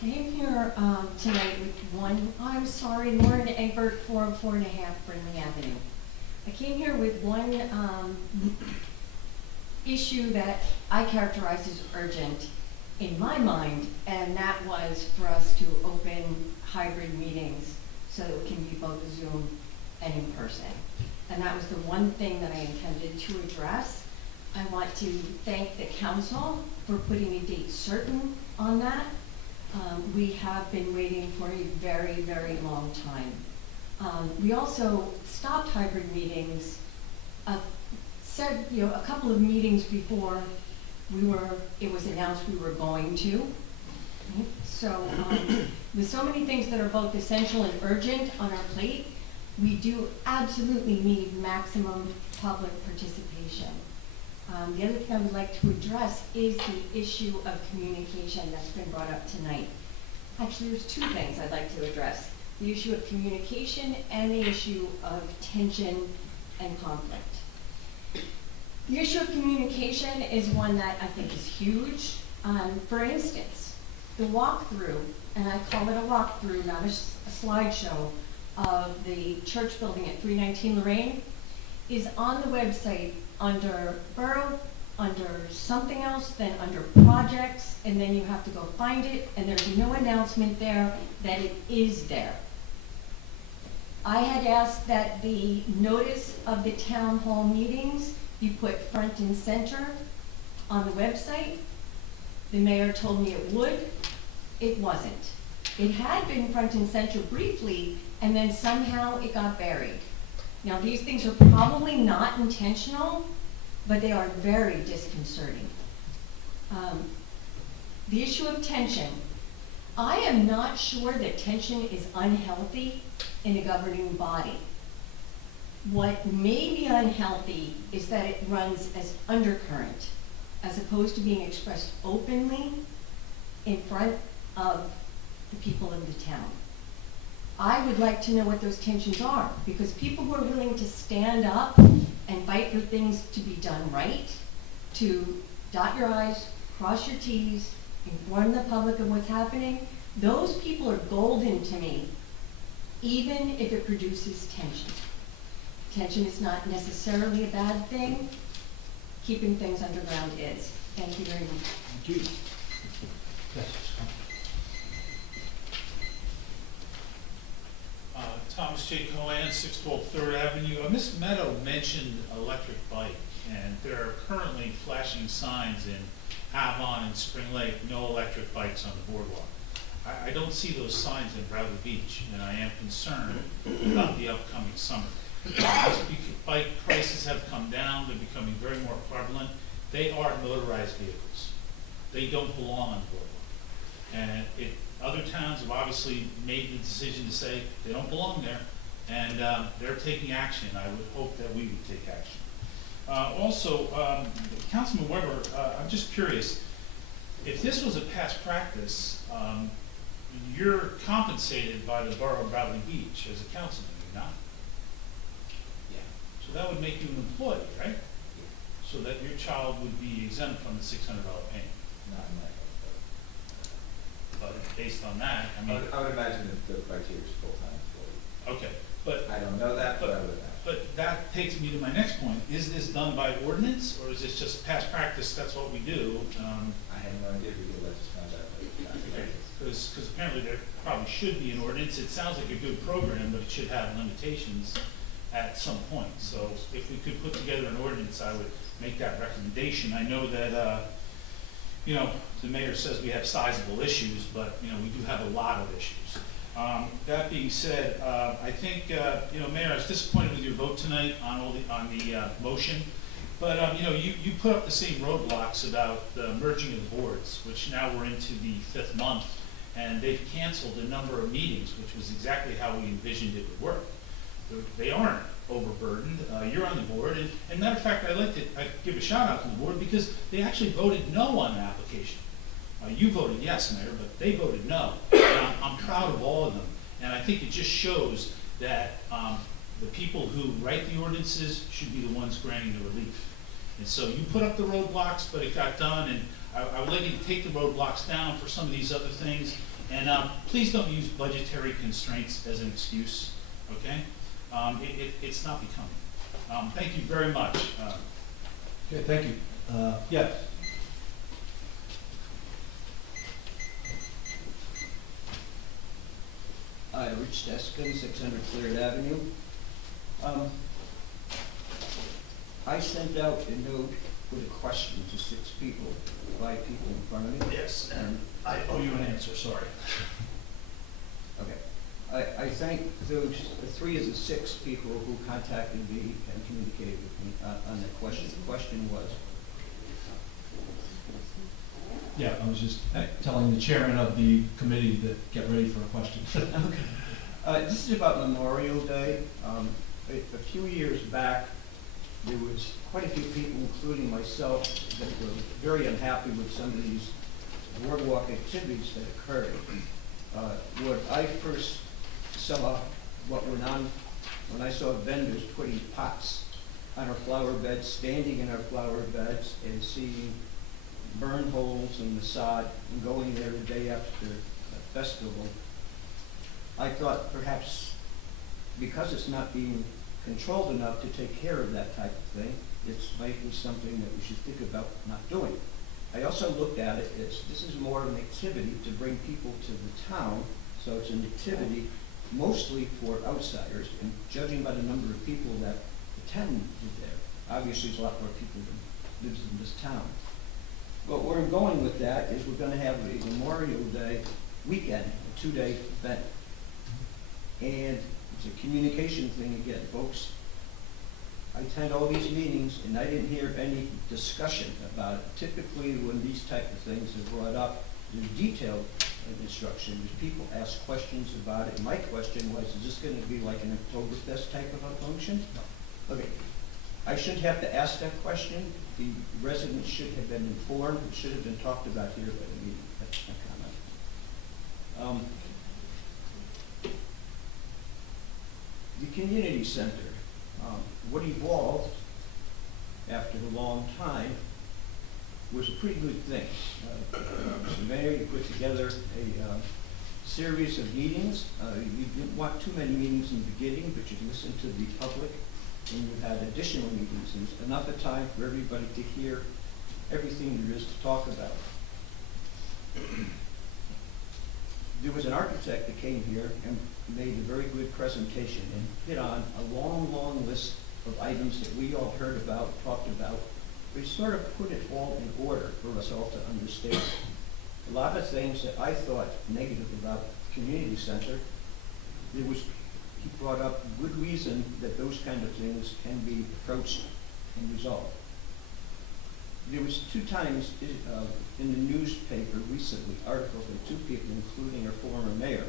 Came here tonight with one, I'm sorry, Lauren Egbert, 404.5 Brindley Avenue. I came here with one issue that I characterize as urgent in my mind, and that was for us to open hybrid meetings so that it can be both Zoom and in person. And that was the one thing that I intended to address. I want to thank the council for putting a date certain on that. We have been waiting for a very, very long time. We also stopped hybrid meetings, said, a couple of meetings before it was announced we were going to. So with so many things that are both essential and urgent on our plate, we do absolutely need maximum public participation. The other thing I would like to address is the issue of communication that's been brought up tonight. Actually, there's two things I'd like to address. The issue of communication and the issue of tension and conflict. The issue of communication is one that I think is huge. For instance, the walkthrough, and I call it a walkthrough, not a slideshow, of the church building at 319 Lorraine, is on the website under Borough, under something else, then under projects, and then you have to go find it, and there's no announcement there that it is there. I had asked that the notice of the town hall meetings be put front and center on the website. The mayor told me it would. It wasn't. It had been front and center briefly, and then somehow it got buried. Now, these things are probably not intentional, but they are very disconcerting. The issue of tension. I am not sure that tension is unhealthy in a governing body. What may be unhealthy is that it runs as undercurrent, as opposed to being expressed openly in front of the people of the town. I would like to know what those tensions are, because people who are willing to stand up and fight for things to be done right, to dot your I's, cross your T's, inform the public of what's happening, those people are golden to me, even if it produces tension. Tension is not necessarily a bad thing. Keeping things underground is. Thank you very much. Thank you. Yes. Thomas J. Cohen, 612 3rd Avenue. Ms. Meadow mentioned electric bike, and there are currently flashing signs in Avon and Spring Lake, no electric bikes on the boardwalk. I don't see those signs in Bradley Beach, and I am concerned about the upcoming summer. Bike prices have come down, they're becoming very more prevalent. They are motorized vehicles. They don't belong on the boardwalk. And other towns have obviously made the decision to say they don't belong there, and they're taking action. I would hope that we would take action. Also, Councilman Weber, I'm just curious, if this was a past practice, you're compensated by the Borough of Bradley Beach as a councilman, you're not? Yeah. So that would make you an employee, right? Yeah. So that your child would be exempt from the $600 payment. Not in that case, But based on that, I but mean. I would imagine that the criteria is full-time employee. Okay, but. I don't know that, but I would imagine. But that takes me to my next point. Is this done by ordinance, or is this just past practice, that's what we do? I have no idea if we could let us find out. Because apparently there probably should be an ordinance. It sounds like a good program, but it should have limitations at some point. So if we could put together an ordinance, I would make that recommendation. I know that, the mayor says we have sizable issues, but, we do have a lot of issues. That being said, I think, Mayor, I was disappointed with your vote tonight on the motion. But, you put up the same roadblocks about the merging of the boards, which now we're into the 5th month, and they've canceled a number of meetings, which was exactly how we envisioned it would work. They aren't overburdened. You're on the board, and matter of fact, I'd give a shout out to the board because they actually voted no on the application. You voted yes, Mayor, but they voted no. And I'm proud of all of them, and I think it just shows that the people who write the ordinances should be the ones granting the relief. And so you put up the roadblocks, but it got done, and I would like you to take the roadblocks down for some of these other things. And please don't use budgetary constraints as an excuse, okay? It's not becoming. Thank you very much. Okay, thank you. Yeah. Hi, Rich Deskin, 600 Cleared Avenue. I sent out a note with a question to 6 people, 5 people in front of me. Yes, and I owe you an answer, sorry. Okay. I thank those 3 of the 6 people who contacted me and communicated with me on the question. The question was, Yeah, I was just telling the chairman of the committee that get ready for a question. okay. This is about Memorial Day. A few years back, there was quite a few people, including myself, that were very unhappy with some of these boardwalk activities that occurred. What I first saw, what went on, when I saw vendors putting pots on our flower beds, standing in our flower beds, and seeing burn holes in the sod, and going there the day after a festival, I thought perhaps because it's not being controlled enough to take care of that type of thing, it's might be something that we should think about not doing. I also looked at it as this is more of an activity to bring people to the town, so it's an activity mostly for outsiders, and judging by the number of people that attend there, obviously there's a lot more people than lives in this town. But where I'm going with that is we're going to have a Memorial Day weekend, a 2-day event. And it's a communication thing again, folks. I attend all these meetings and I didn't hear any discussion about it. Typically when these type of things are brought up, there's detailed instruction. People ask questions about it. My question was, is this going to be like an Oktoberfest type of a function? No. Okay. I shouldn't have to ask that question. The residents should have been informed. It should have been talked about here at the meeting. That's my comment. The community center, what evolved after a long time was a pretty good thing. Mr. Mayor, you put together a series of meetings. You didn't want too many meetings in the beginning, but you listened to the public, and you had additional meetings. And enough of time for everybody to hear everything there is to talk about. There was an architect that came here and made a very good presentation and hit on a long, long list of items that we all heard about, talked about. We sort of put it all in order for us all to understand. A lot of things that I thought negative about the community center, he brought up good reason that those kind of things can be approached and resolved. There was 2 times in the newspaper recently, articles by 2 people, including our former mayor.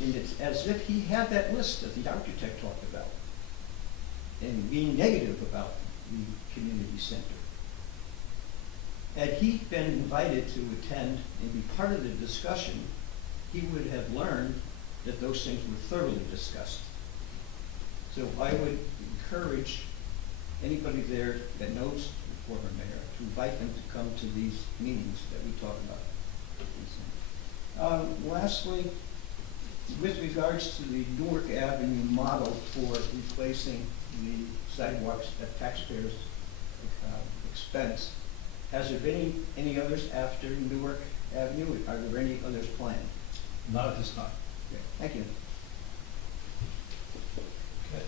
And it's as if he had that list that the architect talked about, and being negative about the community center. Had he been invited to attend and be part of the discussion, he would have learned that those things were thoroughly discussed. So I would encourage anybody there that knows the former mayor to invite them to come to these meetings that we talk about. Lastly, with regards to the Newark Avenue model for replacing the sidewalks at taxpayers' expense, has there been any others after Newark Avenue? Are there any others planned? Not at this time. Okay. Thank you. Okay.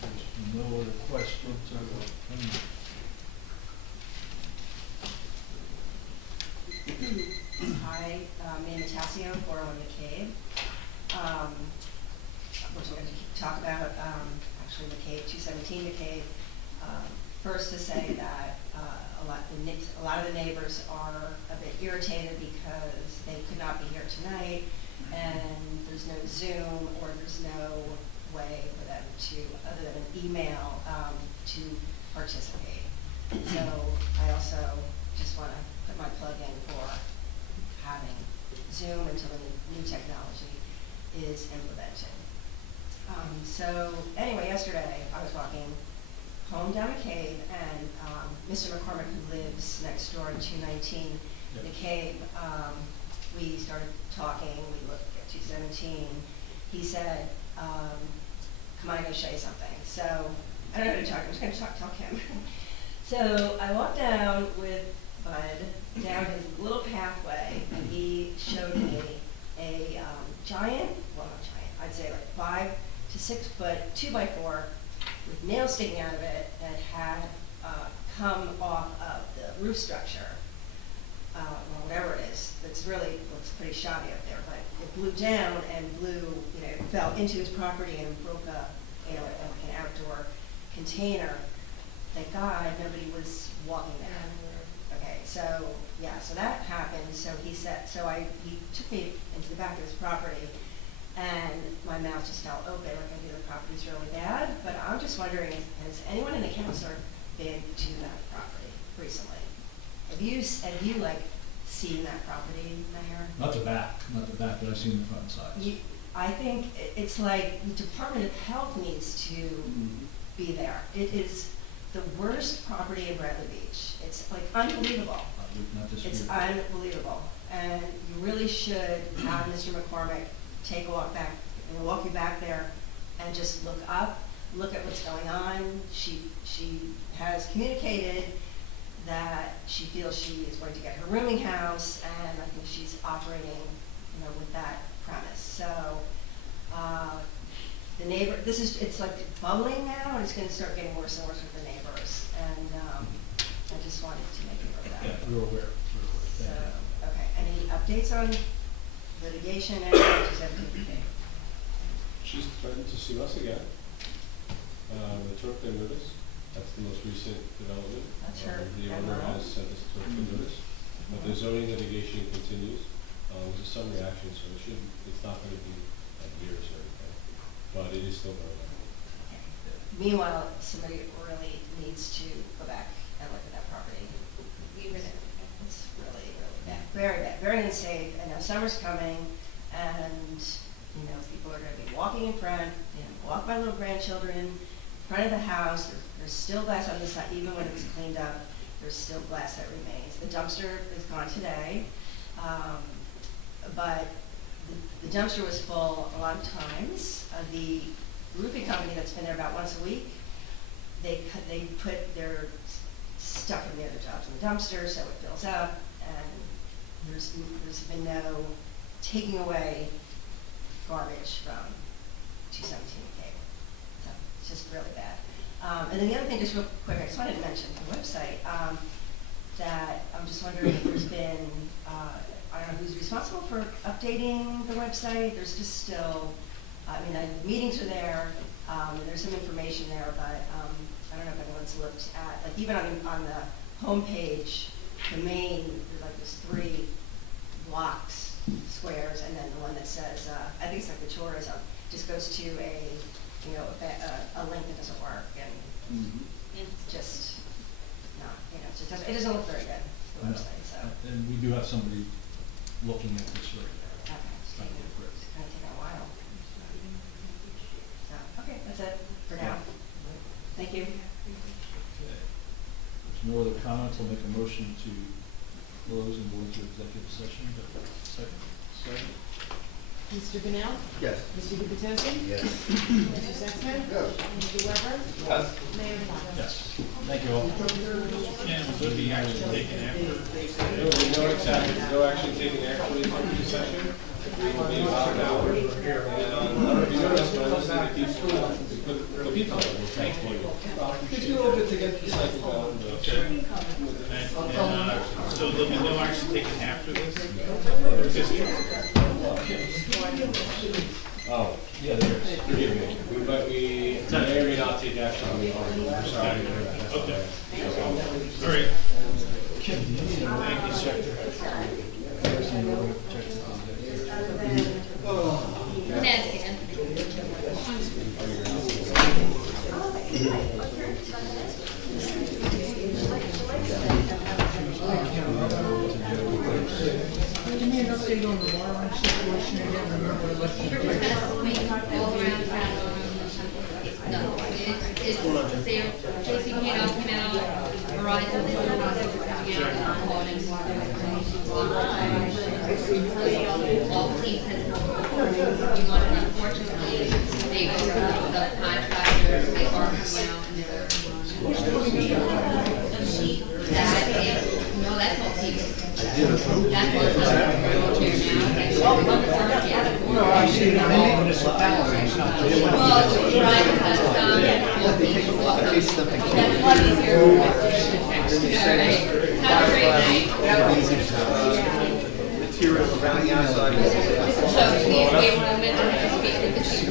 There's no other questions. Hi, Amanda Tassio, 401 McCabe. which we're going to talk about, actually McCabe, 217 McCabe. First to say that a lot of the neighbors are a bit irritated because they could not be here tonight, and there's no Zoom or there's no way for them to, other than an email, to participate. So I also just want to put my plug in for having Zoom until the new technology is implemented. So anyway, yesterday I was walking home down McCabe, and Mr. McCormick, who lives next door in 219 McCabe, we started talking. We looked at 217. He said, come on, I'm going to show you something. So I don't know who to talk to. I'm just going to talk him. So I walked down with Bud down his little pathway, and he showed me a giant, well not giant, I'd say like 5 to 6 foot 2x4 with nails sticking out of it that had come off of the roof structure, or whatever it is. It's really looks pretty shabby up there, but it blew down and fell into his property and broke up, like an outdoor container. Thank God nobody was walking there. Okay, so yeah, so that happened. So he took me into the back of his property, and my mouth just fell open, like I knew the property's really bad. But I'm just wondering, has anyone in the council been to that property recently? Have you seen that property, Mayor? Not the back, but I've seen the front and sides. I think it's like the Department of Health needs to be there. It is the worst property in Bradley Beach. It's like unbelievable. It's unbelievable. And you really should have Mr. McCormick take a walk back, walk you back there and just look up, look at what's going on. She has communicated that she feels she is going to get her rooming house, and I think she's operating, with that premise. So the neighbor, it's like bubbling now, and it's going to start getting worse and worse with the neighbors. And I just wanted to make you aware of that. Yeah, we're aware. So, okay, any updates on litigation and She's threatened to sue us again. The took their notice. That's the most recent development. That's her. The owner has sent us to notice. But the zoning litigation continues. There's a summary action, so it's not going to be like years or anything. But it is still going on. Meanwhile, somebody really needs to go back and look at that property. It's really, really bad. Very bad. Very unsafe. I know summer's coming, and people are going to be walking in front. Walk my little grandchildren in front of the house. There's still glass on the side, even when it's cleaned up. There's still glass that remains. The dumpster is gone today, but the dumpster was full a lot of times. The roofing company that's been there about once a week, they put their stuff from the other jobs in the dumpster, so it fills up, and there's been no taking away garbage from 217 McCabe. So it's just really bad. And then the other thing, just real quick, I just wanted to mention the website, that I'm just wondering if there's been, I don't know who's responsible for updating the website. There's just still, the meetings are there, there's some information there, but I don't know if anyone's looked at, like even on the homepage, the main, there's like there's 3 blocks, squares, and then the one that says, I think it's like the tourism, just goes to a link that doesn't work, and it's just not, it doesn't look very good, the website, so. And we do have somebody looking at this right now. Okay, it's going to take a while. So, okay, that's it for now. Thank you. Okay. There's no other comments. I'll make a motion to close and go into executive session. Second. Mr. Bunnell? Yes. Mr. Gubatose? Yes. Mr. Sexton? Yes. Mr. Weber? Yes. Mayor Fox? Yes. Thank you all. Would be action taken after? No action taken after the executive session. It will be about an hour. And you notice when I listen to the people, thank you. Just a little bit to get the cycle down. So there'll be no action taken after this? Yeah, there is. Forgive me, but we may or may not take action on the article. Okay. All right. Thank you, sir. Nasty. No, it's there, Tracy came out, Verizon, all police has, unfortunately, they go through the contractors, they are, and that is, no, that's all people. That's all No, I've seen it in all municipalities, not just. well, Verizon has, that's what is your. Have a great night. Material around the outside. So please wait a moment and speak with the chief.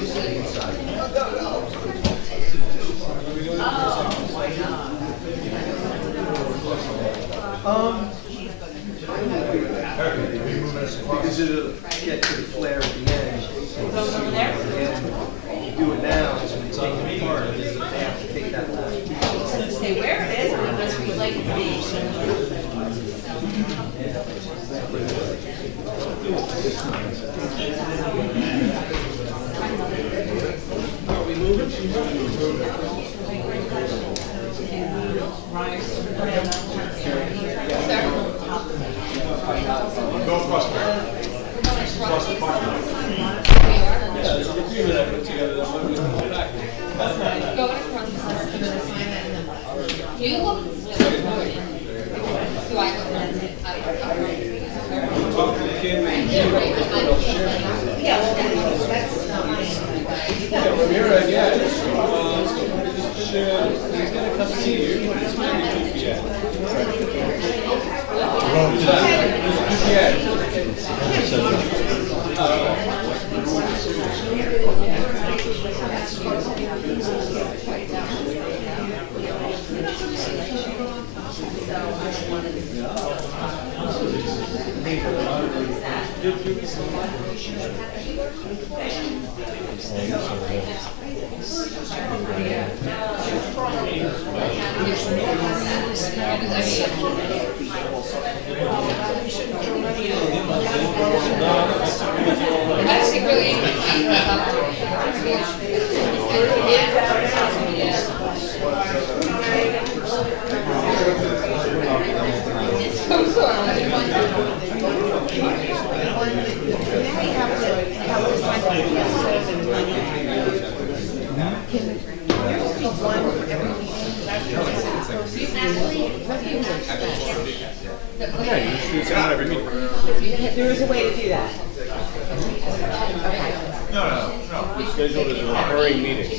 Because it'll get to the flare at the end. And you do it now, it's taken apart, they have to take that last piece. Say where it is, unless we'd like it to be. Go across there. Across the parking lot. Yeah, there's an agreement I put together that when we come back. Go across the you look. Do I look at it? Talk to the kid. Yeah, well, that's not nice. Yeah, Ramira, yeah, he's gonna come see you. It's very good, yeah. That's really so sorry. There is a way to do that. No. We scheduled as a recurring meeting. Okay.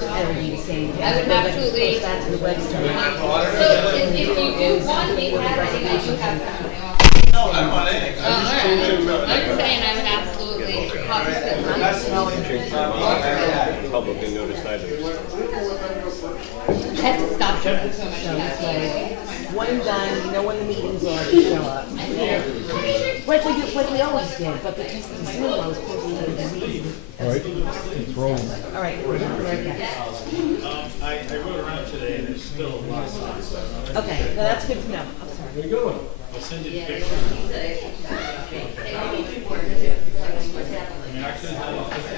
That'll be the same. I would absolutely. That's the website. So if you do want me to have any, I do have somebody off. No, I want it. I'm just saying I would absolutely. Publicly noticed items. I have to stop drinking so much So it's caffeine. like, one and done, you know when the meetings are, to show up. Like we always did, but because the Zoom, I was supposed to do the meeting. All right, let's roll. All right, we're right back. I wrote around today and there's still a lot of signs. Okay, no, that's good to know. I'm sorry. Where you going? I'll send you the Yeah, picture. he's a